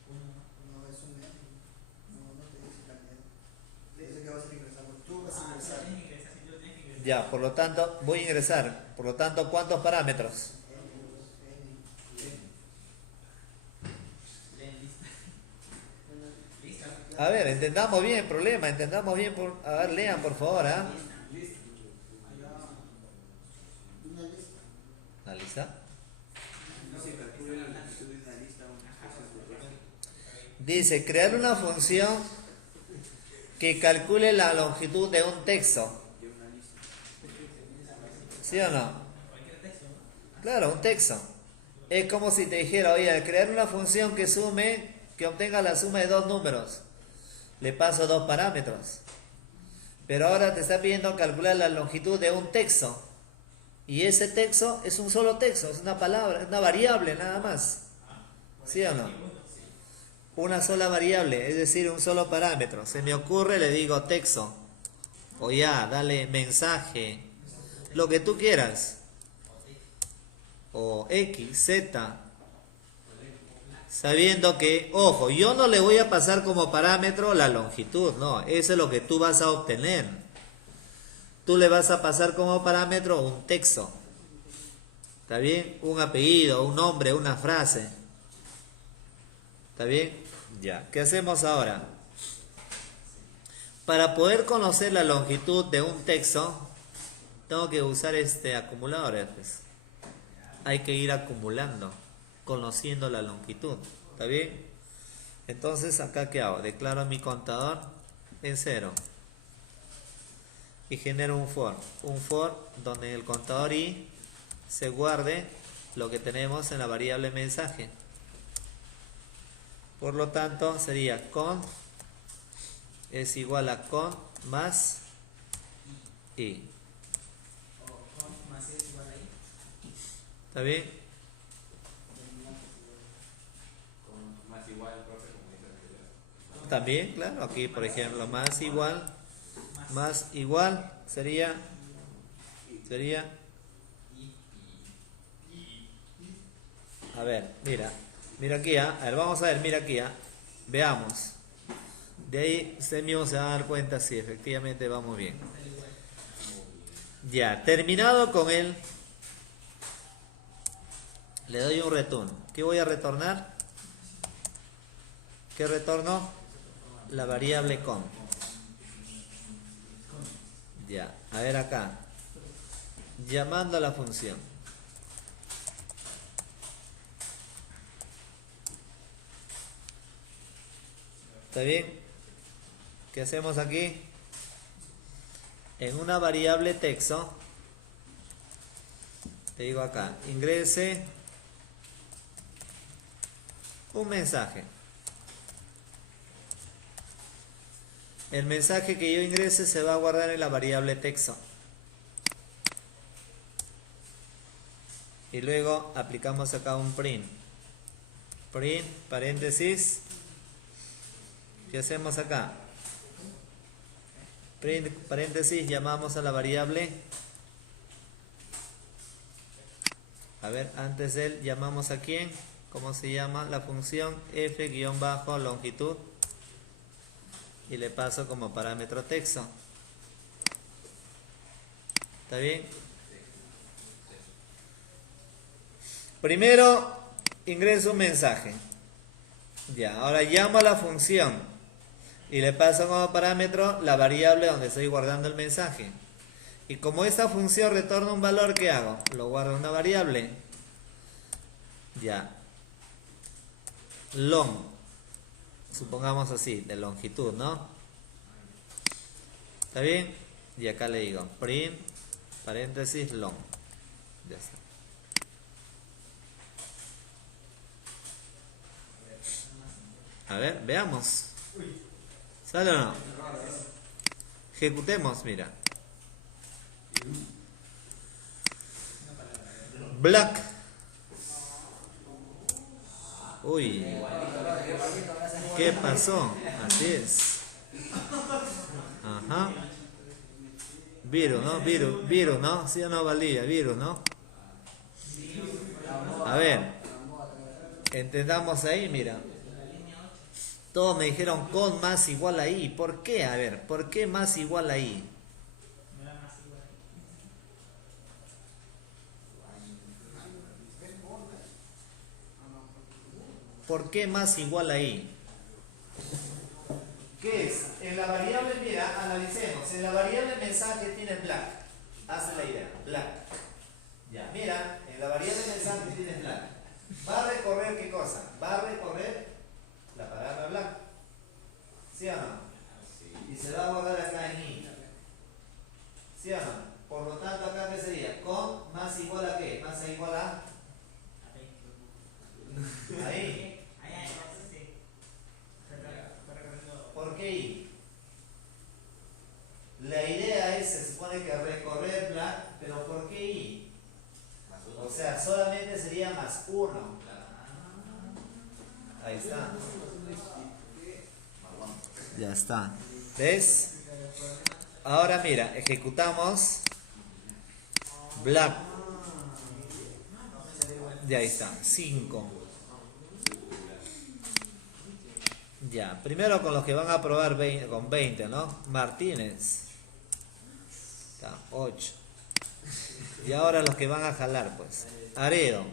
No es un no te dice cambiar. Dice que vas a ingresar, tú vas a ingresar. Ya, por lo tanto, voy a ingresar. Por lo tanto, ¿cuántos parámetros? A ver, entendamos bien el problema, entendamos bien. A ver, lean por favor, ¿ah? Una lista. ¿La lista? Dice, crear una función que calcule la longitud de un texto. ¿Sí o no? Claro, un texto. Es como si te dijera, oye, al crear una función que obtenga la suma de dos números, le paso dos parámetros. Pero ahora te está pidiendo calcular la longitud de un texto. Y ese texto es un solo texto, es una palabra, es una variable nada más. ¿Sí o no? Una sola variable, es decir, un solo parámetro. Se me ocurre, le digo texto. O ya, dale mensaje. Lo que tú quieras. O X, Z. Sabiendo que, ojo, yo no le voy a pasar como parámetro la longitud, no. Eso es lo que tú vas a obtener. Tú le vas a pasar como parámetro un texto. ¿Está bien? Un apellido, un nombre, una frase. ¿Está bien? Ya. ¿Qué hacemos ahora? Para poder conocer la longitud de un texto, tengo que usar este acumulador. Pues. Hay que ir acumulando, conociendo la longitud. ¿Está bien? Entonces, ¿acá qué hago? Declaro mi contador en 0. Y genero un for. Un for donde en el contador i se guarde lo que tenemos en la variable mensaje. Por lo tanto, sería con es igual a con más i. ¿Está bien? Con más igual, profe, como dice el anterior. También, claro, aquí por ejemplo, más igual sería a ver, mira aquí, a ver, vamos a ver, mira aquí, veamos. De ahí usted mismo se va a dar cuenta si efectivamente vamos bien. Ya, terminado con él, le doy un return. ¿Qué voy a retornar? ¿Qué retorno? La variable con. Ya, a ver acá. Llamando a la función. ¿Está bien? ¿Qué hacemos aquí? En una variable texto, te digo acá, ingrese un mensaje. El mensaje que yo ingrese se va a guardar en la variable texto. Y luego aplicamos acá un print. Print, paréntesis. ¿Qué hacemos acá? Print, paréntesis, llamamos a la variable. A ver, antes de él, llamamos a quién. ¿Cómo se llama? La función f-longitud. Y le paso como parámetro texto. ¿Está bien? Primero ingreso un mensaje. Ya, ahora llamo a la función y le paso como parámetro la variable donde estoy guardando el mensaje. Y como esta función retorna un valor, ¿qué hago? Lo guardo en una variable. Ya. Long. Supongamos así, de longitud, ¿no? ¿Está bien? Y acá le digo print, paréntesis, long. Ya está. A ver, veamos. ¿Sale o no? Ejecutemos, mira. Black. Uy. ¿Qué pasó? Así es. Ajá. Virus, ¿no? Virus, ¿no? ¿Sí o no, Valdivia? Virus, ¿no? A ver. Entendamos ahí, mira. Todos me dijeron con más igual a i. ¿Por qué? A ver, ¿por qué más igual a i? ¿Por qué más igual a i? ¿Qué es? En la variable, mira, analicemos. En la variable mensaje tiene black. Hace la idea, black. Ya, mira, en la variable mensaje tiene black. Va a recorrer ¿qué cosa? Va a recorrer la palabra black. ¿Más igual a qué? ¿Más igual a? Ahí. ¿Por qué I? La idea es, se supone que recorrerla, pero ¿por qué I? O sea, solamente sería más 1. Ahí está. Ya está. ¿Ves? Ahora mira, ejecutamos black. Ya ahí está, 5. Ya, primero con los que van a probar con 20, ¿no? Martínez. Está, 8. Y ahora los que van a jalar, pues. Aredo.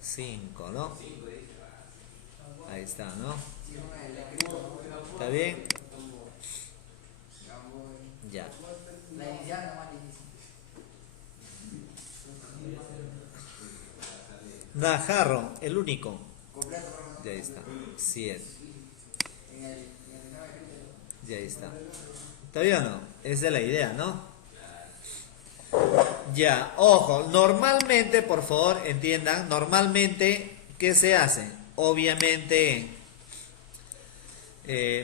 5, ¿no? Ahí está, ¿no? ¿Está bien? Ya. La inicial nomás difícil. Najarro, el único. Completo, profesor. Ya ahí está. 7. En el examen escrito. Ya ahí está. ¿Está bien o no? Esa es la idea, ¿no? Ya, ojo, normalmente, por favor, entiendan, normalmente, ¿qué se hace? Obviamente,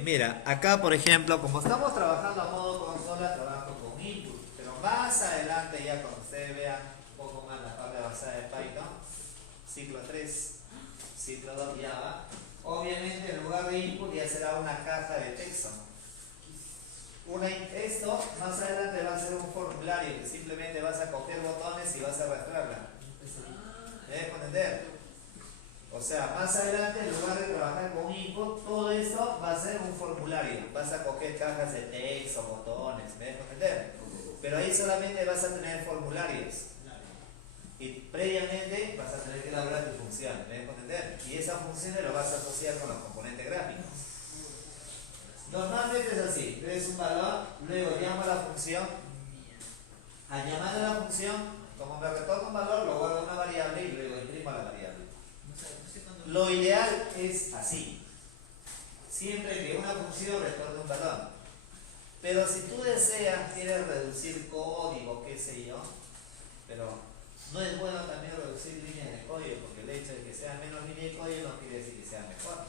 mira, acá por ejemplo, como estamos trabajando a modo consola, trabajo con input, pero más adelante ya cuando ustedes vean un poco más la parte avanzada de Python, ciclo 3, ciclo 2 Java, obviamente en lugar de input ya será una caja de texto. Esto más adelante va a ser un formulario que simplemente vas a coger botones y vas a arrastrarla. ¿Me dejo entender? O sea, más adelante en lugar de trabajar con input, todo esto va a ser un formulario. Vas a coger cajas de texto, botones, ¿me dejo entender? Pero ahí solamente vas a tener formularios. Y previamente vas a tener que elaborar tu función, ¿me dejo entender? Y esas funciones lo vas a asociar con los componentes gráficos. Normalmente es así, ves un valor, luego llamo a la función, al llamar a la función, como me retorna un valor, lo guardo en una variable y luego imprimo la variable. Lo ideal es así, siempre que una función retorne un valor. Pero si tú deseas, quieres reducir código, qué sé yo, pero no es bueno también reducir líneas de código, porque el hecho de que sea menos línea de código no quiere decir que sea mejor,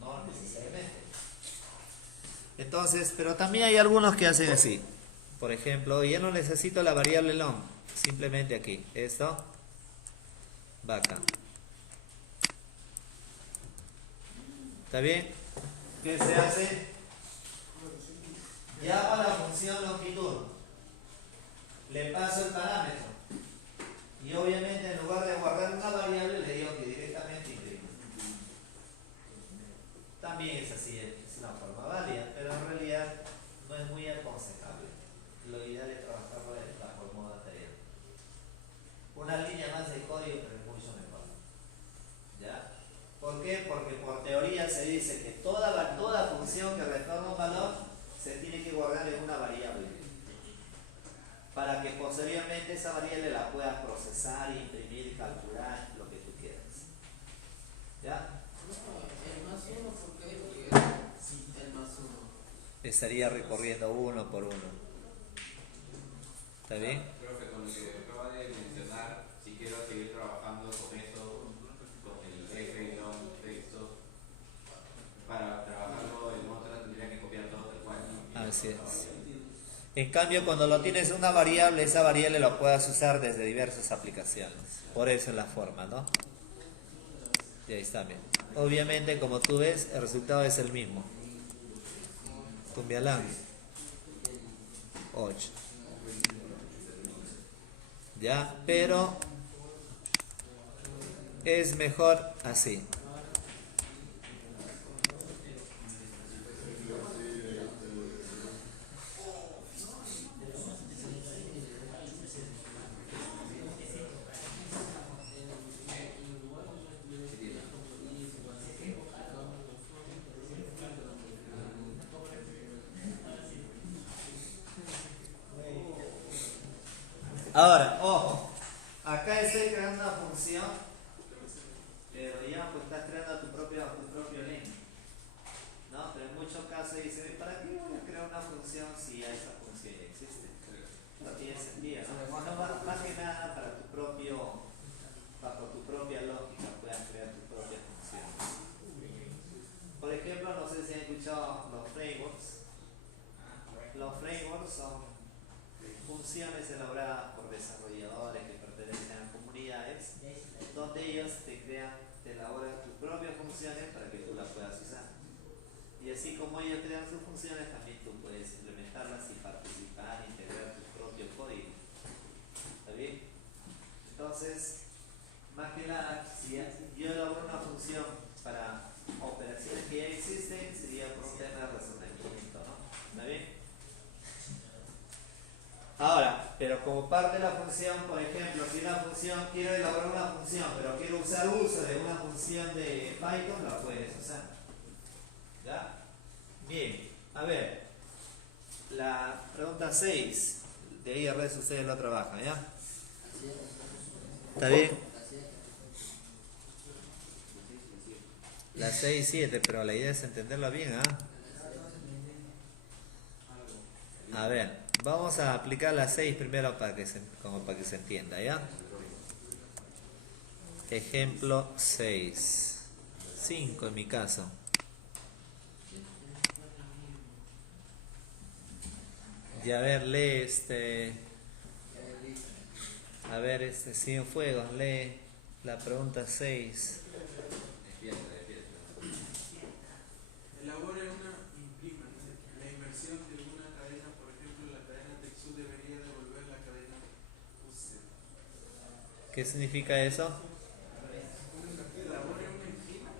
no necesariamente. Entonces, pero también hay algunos que hacen así. Por ejemplo, ya no necesito la variable long. Simplemente aquí. Esto va acá. ¿Está bien? ¿Qué se hace? Llamo a la función longitud. Le paso el parámetro. Y obviamente en lugar de guardar una variable, le digo que directamente imprimo. También es así. Es una forma válida, pero en realidad no es muy aconsejable. Lo ideal es trabajarlo de la forma anterior. Una línea más de código, pero es mucho mejor. ¿Ya? ¿Por qué? Porque por teoría se dice que toda función que retorna un valor se tiene que guardar en una variable. Para que posteriormente esa variable la puedas procesar, imprimir, calcular, lo que tú quieras. ¿Ya? El más uno, ¿por qué? Porque el más uno. Estaría recorriendo uno por uno. ¿Está bien? Creo que con lo que acaba de mencionar, si quiero seguir trabajando con eso, con el eje y long texto, para trabajarlo en otra tendría que copiar todo tal cual. Así es. En cambio, cuando lo tienes en una variable, esa variable la puedes usar desde diversas aplicaciones. Por eso es la forma, ¿no? Y ahí está bien. Obviamente, como tú ves, el resultado es el mismo. Cumbialán 8. Ya, pero es mejor así. Ahora, ojo, acá estoy creando una función, pero ya pues estás creando tu propio link, ¿no? Pero en muchos casos dicen, ¿para qué voy a crear una función si esa función ya existe? No tiene sentido, ¿no? Más que nada dicho los frameworks. Los frameworks son funciones elaboradas por desarrolladores que pertenecen a comunidades, donde ellos te elaboran tus propias funciones para que tú las puedas usar. Y así como ellos crean sus funciones, también tú puedes implementarlas y participar, integrar tu propio código. ¿Está bien? Entonces, más que nada, si yo elaboro una función para operaciones que ya existen, sería por un tema de razonamiento, ¿no? ¿Está bien? Ahora, pero como parte de la función, por ejemplo, si una función, quiero elaborar una función, pero quiero usar uso de una función de Python, la puedes usar. ¿Ya? Bien, a ver, la pregunta 6, de IRS ustedes lo trabajan, ¿ya? ¿Está bien? La 6 y 7, pero la idea es entenderla bien, ¿ah? A ver, vamos a aplicar la 6 primero como para que se entienda, ¿ya? Ejemplo 6. 5 en mi caso. Y a ver, lee a ver, Cienfuegos, lee la pregunta 6. Elabore imprima la inversión de una cadena, por ejemplo, la cadena Texu debería devolver la cadena UC. ¿Qué significa eso? Elabore una imprima.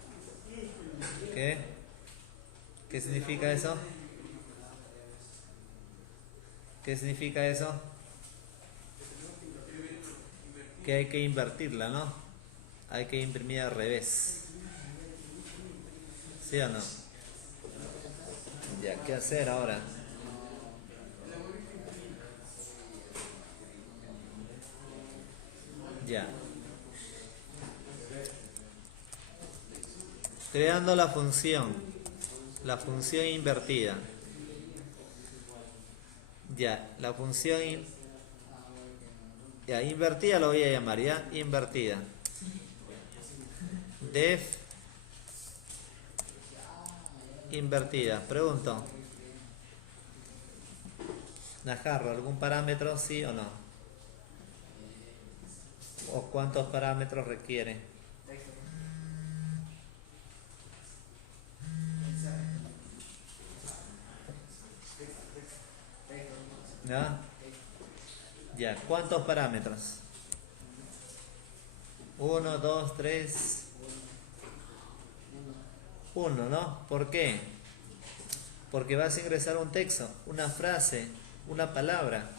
¿Qué? ¿Qué significa eso? ¿Qué significa eso? Que hay que invertirla, ¿no? Hay que imprimir al revés. ¿Sí o no? Ya, ¿qué hacer ahora? Ya. Creando la función invertida. Ya, la función invertida lo voy a llamar, ¿ya? Invertida. Def invertida. Pregunto. Najarro, ¿algún parámetro sí o no? ¿O cuántos parámetros requiere? ¿Ya? Ya, ¿cuántos parámetros? 1, 2, 3. 1, ¿no? ¿Por qué? Porque vas a ingresar un texto, una frase, una palabra.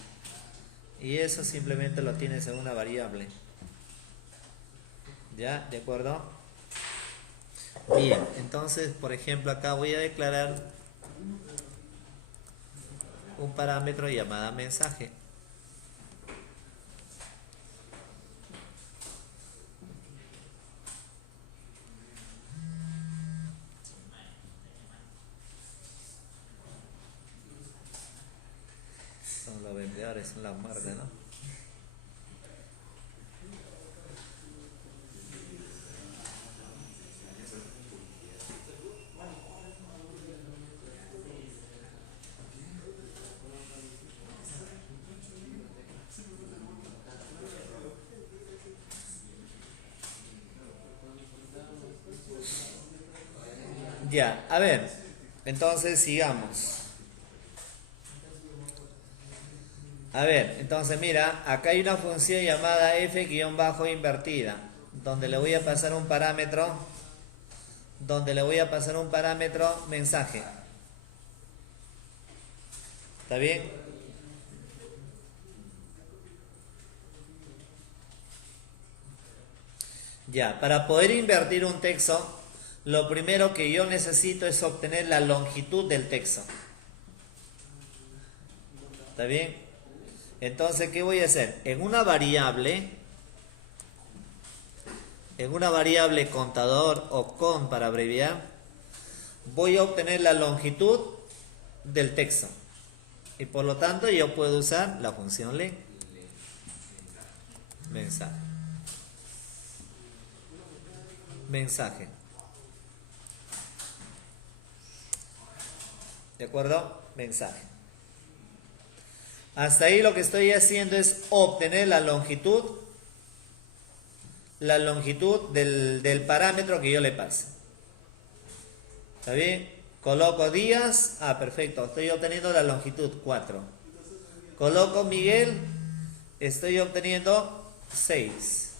Y eso simplemente lo tienes en una variable. ¿Ya? ¿De acuerdo? Bien, entonces, por ejemplo, acá voy a declarar un parámetro llamado mensaje. Son los vendedores, son las muertes, ¿no? Ya, a ver, entonces sigamos. A ver, entonces mira, acá hay una función llamada f-invertida, donde le voy a pasar un parámetro, mensaje. ¿Está bien? Ya, para poder invertir un texto, lo primero que yo necesito es obtener la longitud del texto. ¿Está bien? Entonces, ¿qué voy a hacer? En una variable contador o con para abreviar, voy a obtener la longitud del texto. Y por lo tanto, yo puedo usar la función len. Mensaje. ¿De acuerdo? Mensaje. Hasta ahí lo que estoy haciendo es obtener la longitud del parámetro que yo le pase. ¿Está bien? Coloco días. Perfecto. Estoy obteniendo la longitud 4. Coloco Miguel. Estoy obteniendo 6.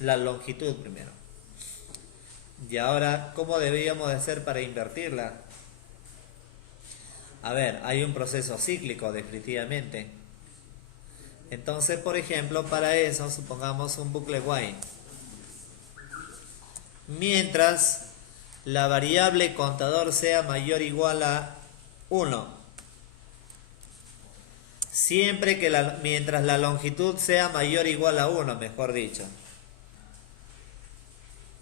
La longitud primero. Y ahora, ¿cómo deberíamos de hacer para invertirla? A ver, hay un proceso cíclico definitivamente. Entonces, por ejemplo, para eso, supongamos un bucle while. Mientras la variable contador sea mayor o igual a 1. Siempre que mientras la longitud sea mayor o igual a 1, mejor dicho.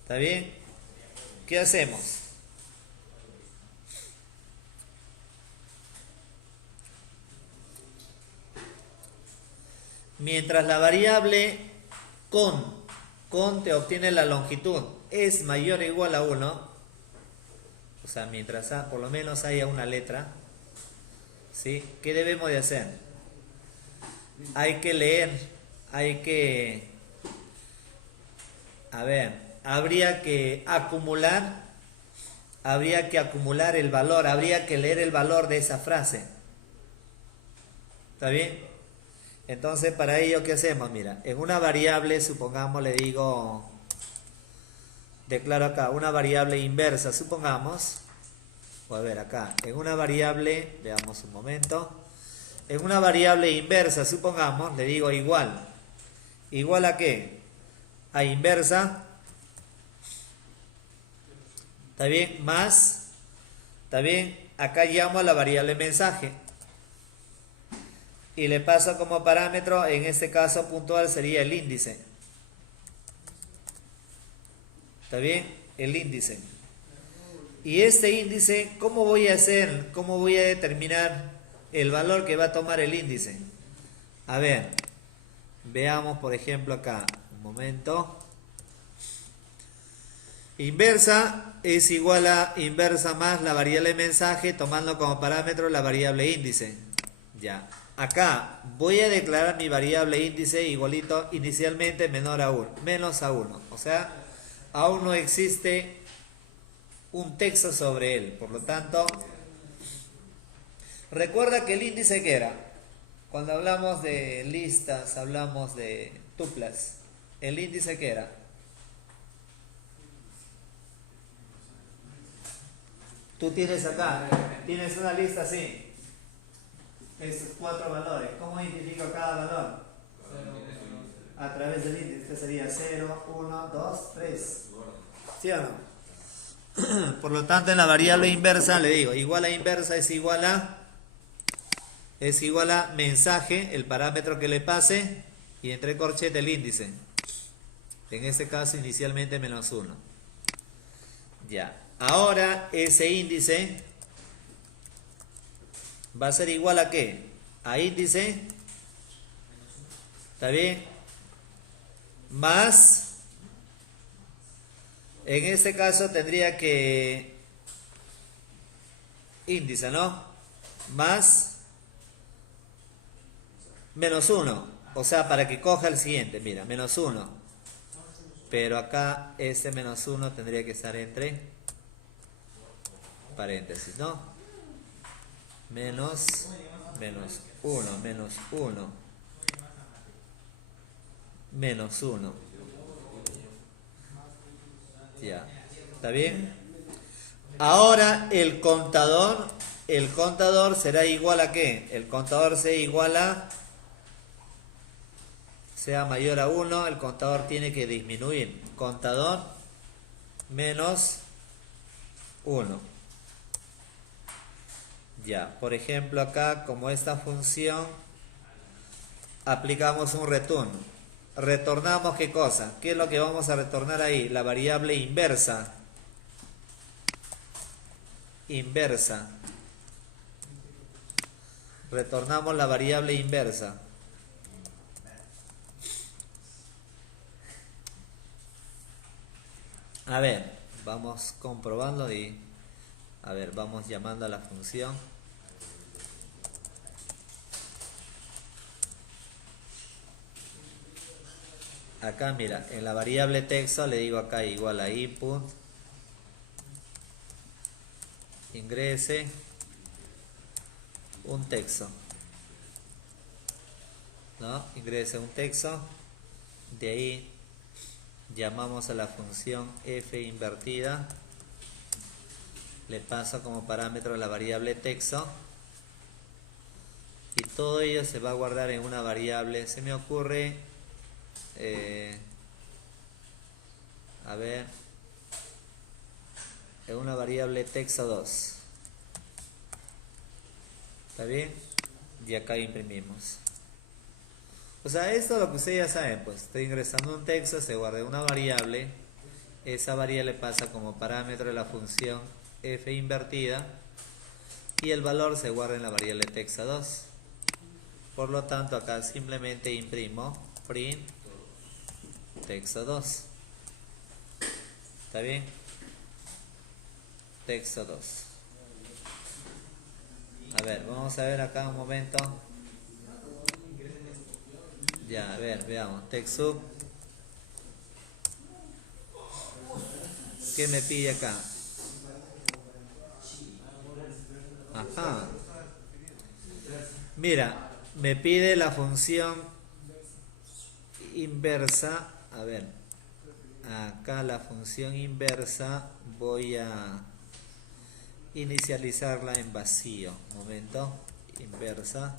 ¿Está bien? ¿Qué hacemos? Mientras la variable con te obtiene la longitud es mayor o igual a 1, o sea, mientras por lo menos haya una letra, ¿sí? ¿Qué debemos de hacer? Hay que leer, habría que acumular el valor, habría que leer el valor de esa frase. ¿Está bien? Entonces, para ello, ¿qué hacemos? Mira, en una variable, supongamos, le digo, declaro acá, una variable inversa, supongamos, a ver acá, en una variable, veamos un momento, en una variable inversa, supongamos, le digo igual. ¿Igual a qué? A inversa, ¿está bien? Más, ¿está bien? Acá llamo a la variable mensaje. Y le paso como parámetro, en este caso puntual, sería el índice. ¿Está bien? El índice. Y este índice, ¿cómo voy a hacer? ¿Cómo voy a determinar el valor que va a tomar el índice? A ver, veamos por ejemplo acá. Un momento. Inversa es igual a inversa más la variable mensaje, tomando como parámetro la variable índice. Ya. Acá voy a declarar mi variable índice igualito inicialmente menos a 1. O sea, aún no existe un texto sobre él. Por lo tanto, recuerda que el índice, ¿qué era? Cuando hablamos de listas, hablamos de tuplas. ¿El índice qué era? Tú tienes acá, tienes una lista así. Estos 4 valores. ¿Cómo identifico cada valor? A través del índice. Este sería 0, 1, 2, 3. ¿Sí o no? Por lo tanto, en la variable inversa le digo, igual a inversa es igual a mensaje, el parámetro que le pase, y entre corchetes el índice. En este caso, inicialmente menos 1. Ya. Ahora, ese índice va a ser igual a ¿qué? A índice, ¿está bien? Más, en este caso tendría que índice, ¿no? Más menos 1, o sea, para que coja el siguiente, mira, menos 1. Pero acá ese menos 1 tendría que estar entre paréntesis, ¿no? Menos 1, menos 1, menos 1. Ya, ¿está bien? Ahora el contador será igual a ¿qué? El contador será igual a, sea mayor a 1, el contador tiene que disminuir. Contador menos 1. Ya, por ejemplo acá, como esta función, aplicamos un return. Retornamos ¿qué cosa? ¿Qué es lo que vamos a retornar ahí? La variable inversa. Inversa. Retornamos la variable inversa. A ver, vamos comprobando y A ver, vamos llamando a la función. Acá mira, en la variable texto le digo acá igual a input, ingrese un texto, ¿no? Ingrese un texto, de ahí llamamos a la función f invertida, le paso como parámetro la variable texto y todo ello se va a guardar en una variable, se me ocurre, a ver, en una variable texto 2. ¿Está bien? Y acá imprimimos. O sea, esto es lo que ustedes ya saben, pues estoy ingresando un texto, se guarda en una variable, esa variable pasa como parámetro de la función f invertida y el valor se guarda en la variable texto 2. Por lo tanto, acá simplemente imprimo print texto 2. ¿Está bien? Texto 2. A ver, vamos a ver acá un momento. Ya, a ver, veamos. TextSub. ¿Qué me pide acá? Ajá. Mira, me pide la función inversa. A ver, acá la función inversa voy a inicializarla en vacío. Un momento, inversa.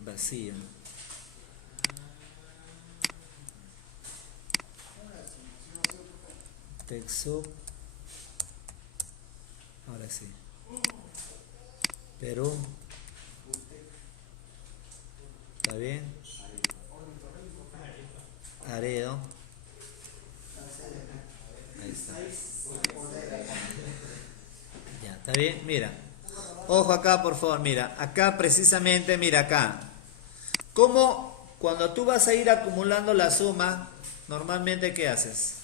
Vacío. TextSub. Ahora sí. Perú. ¿Está bien? Aredo. Ahí está. Ya, ¿está bien? Mira. Ojo acá, por favor, mira. Acá precisamente, mira acá. ¿Cómo cuando tú vas a ir acumulando la suma, normalmente qué haces?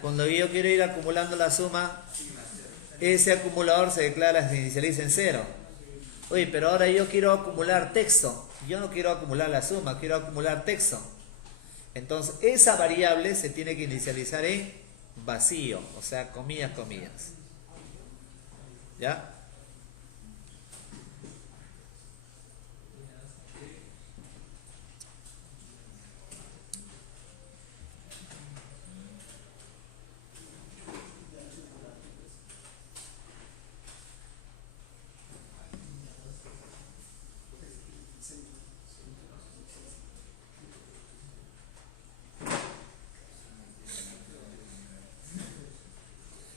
Cuando yo quiero ir acumulando la suma, ese acumulador se declara, se inicializa en 0. Oye, pero ahora yo quiero acumular texto. Yo no quiero acumular la suma, quiero acumular texto. Entonces, esa variable se tiene que inicializar en vacío, o sea, comillas, comillas. ¿Ya?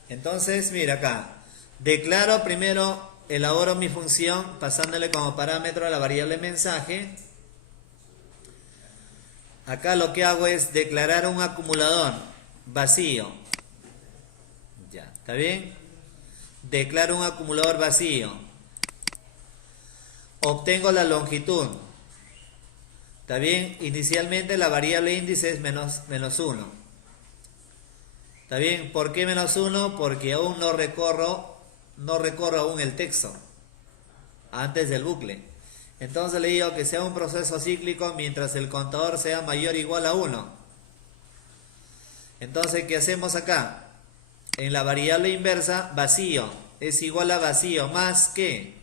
Entonces, mira acá, declaro primero, elaboro mi función pasándole como parámetro a la variable mensaje. Acá lo que hago es declarar un acumulador vacío. Ya, ¿está bien? Declaro un acumulador vacío. Obtengo la longitud. ¿Está bien? Inicialmente la variable índice es menos 1. ¿Está bien? ¿Por qué menos 1? Porque aún no recorro aún el texto antes del bucle. Entonces le digo que sea un proceso cíclico mientras el contador sea mayor o igual a 1. Entonces, ¿qué hacemos acá? En la variable inversa, vacío es igual a vacío más ¿qué?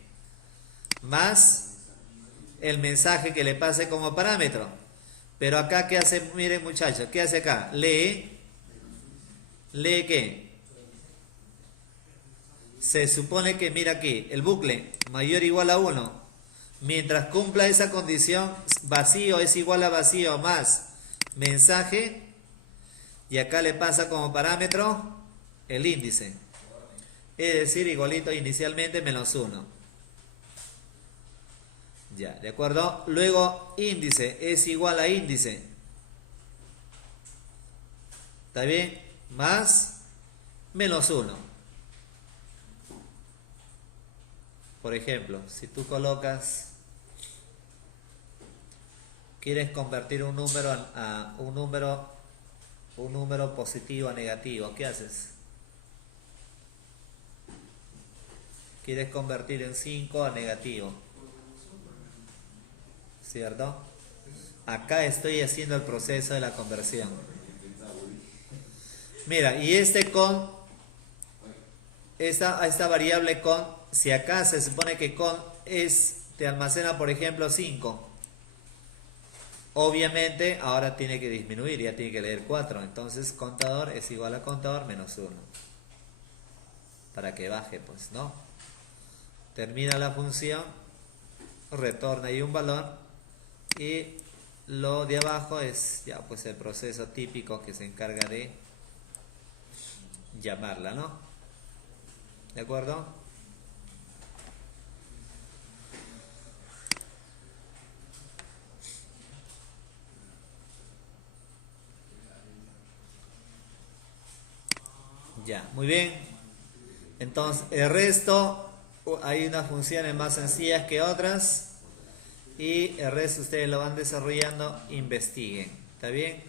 Más el mensaje que le pase como parámetro. Pero acá, ¿qué hace? Miren muchachos, ¿qué hace acá? Lee ¿qué? Se supone que, mira aquí, el bucle mayor o igual a 1. Mientras cumpla esa condición, vacío es igual a vacío más mensaje. Y acá le pasa como parámetro el índice. Es decir, igualito inicialmente menos 1. Ya, ¿de acuerdo? Luego, índice es igual a índice. ¿Está bien? Más menos 1. Por ejemplo, si tú colocas quieres convertir un número a un número positivo a negativo, ¿qué haces? Quieres convertir en 5 a negativo, ¿cierto? Acá estoy haciendo el proceso de la conversión. Mira, y esta variable con, si acá se supone que con te almacena, por ejemplo, 5. Obviamente ahora tiene que disminuir, ya tiene que leer 4. Entonces contador es igual a contador menos 1. Para que baje, pues, ¿no? Termina la función, retorna ahí un valor y lo de abajo es ya pues el proceso típico que se encarga de llamarla, ¿no? ¿De acuerdo? Ya, muy bien. Entonces, el resto, hay unas funciones más sencillas que otras. Y el resto ustedes lo van desarrollando, investiguen. ¿Está bien?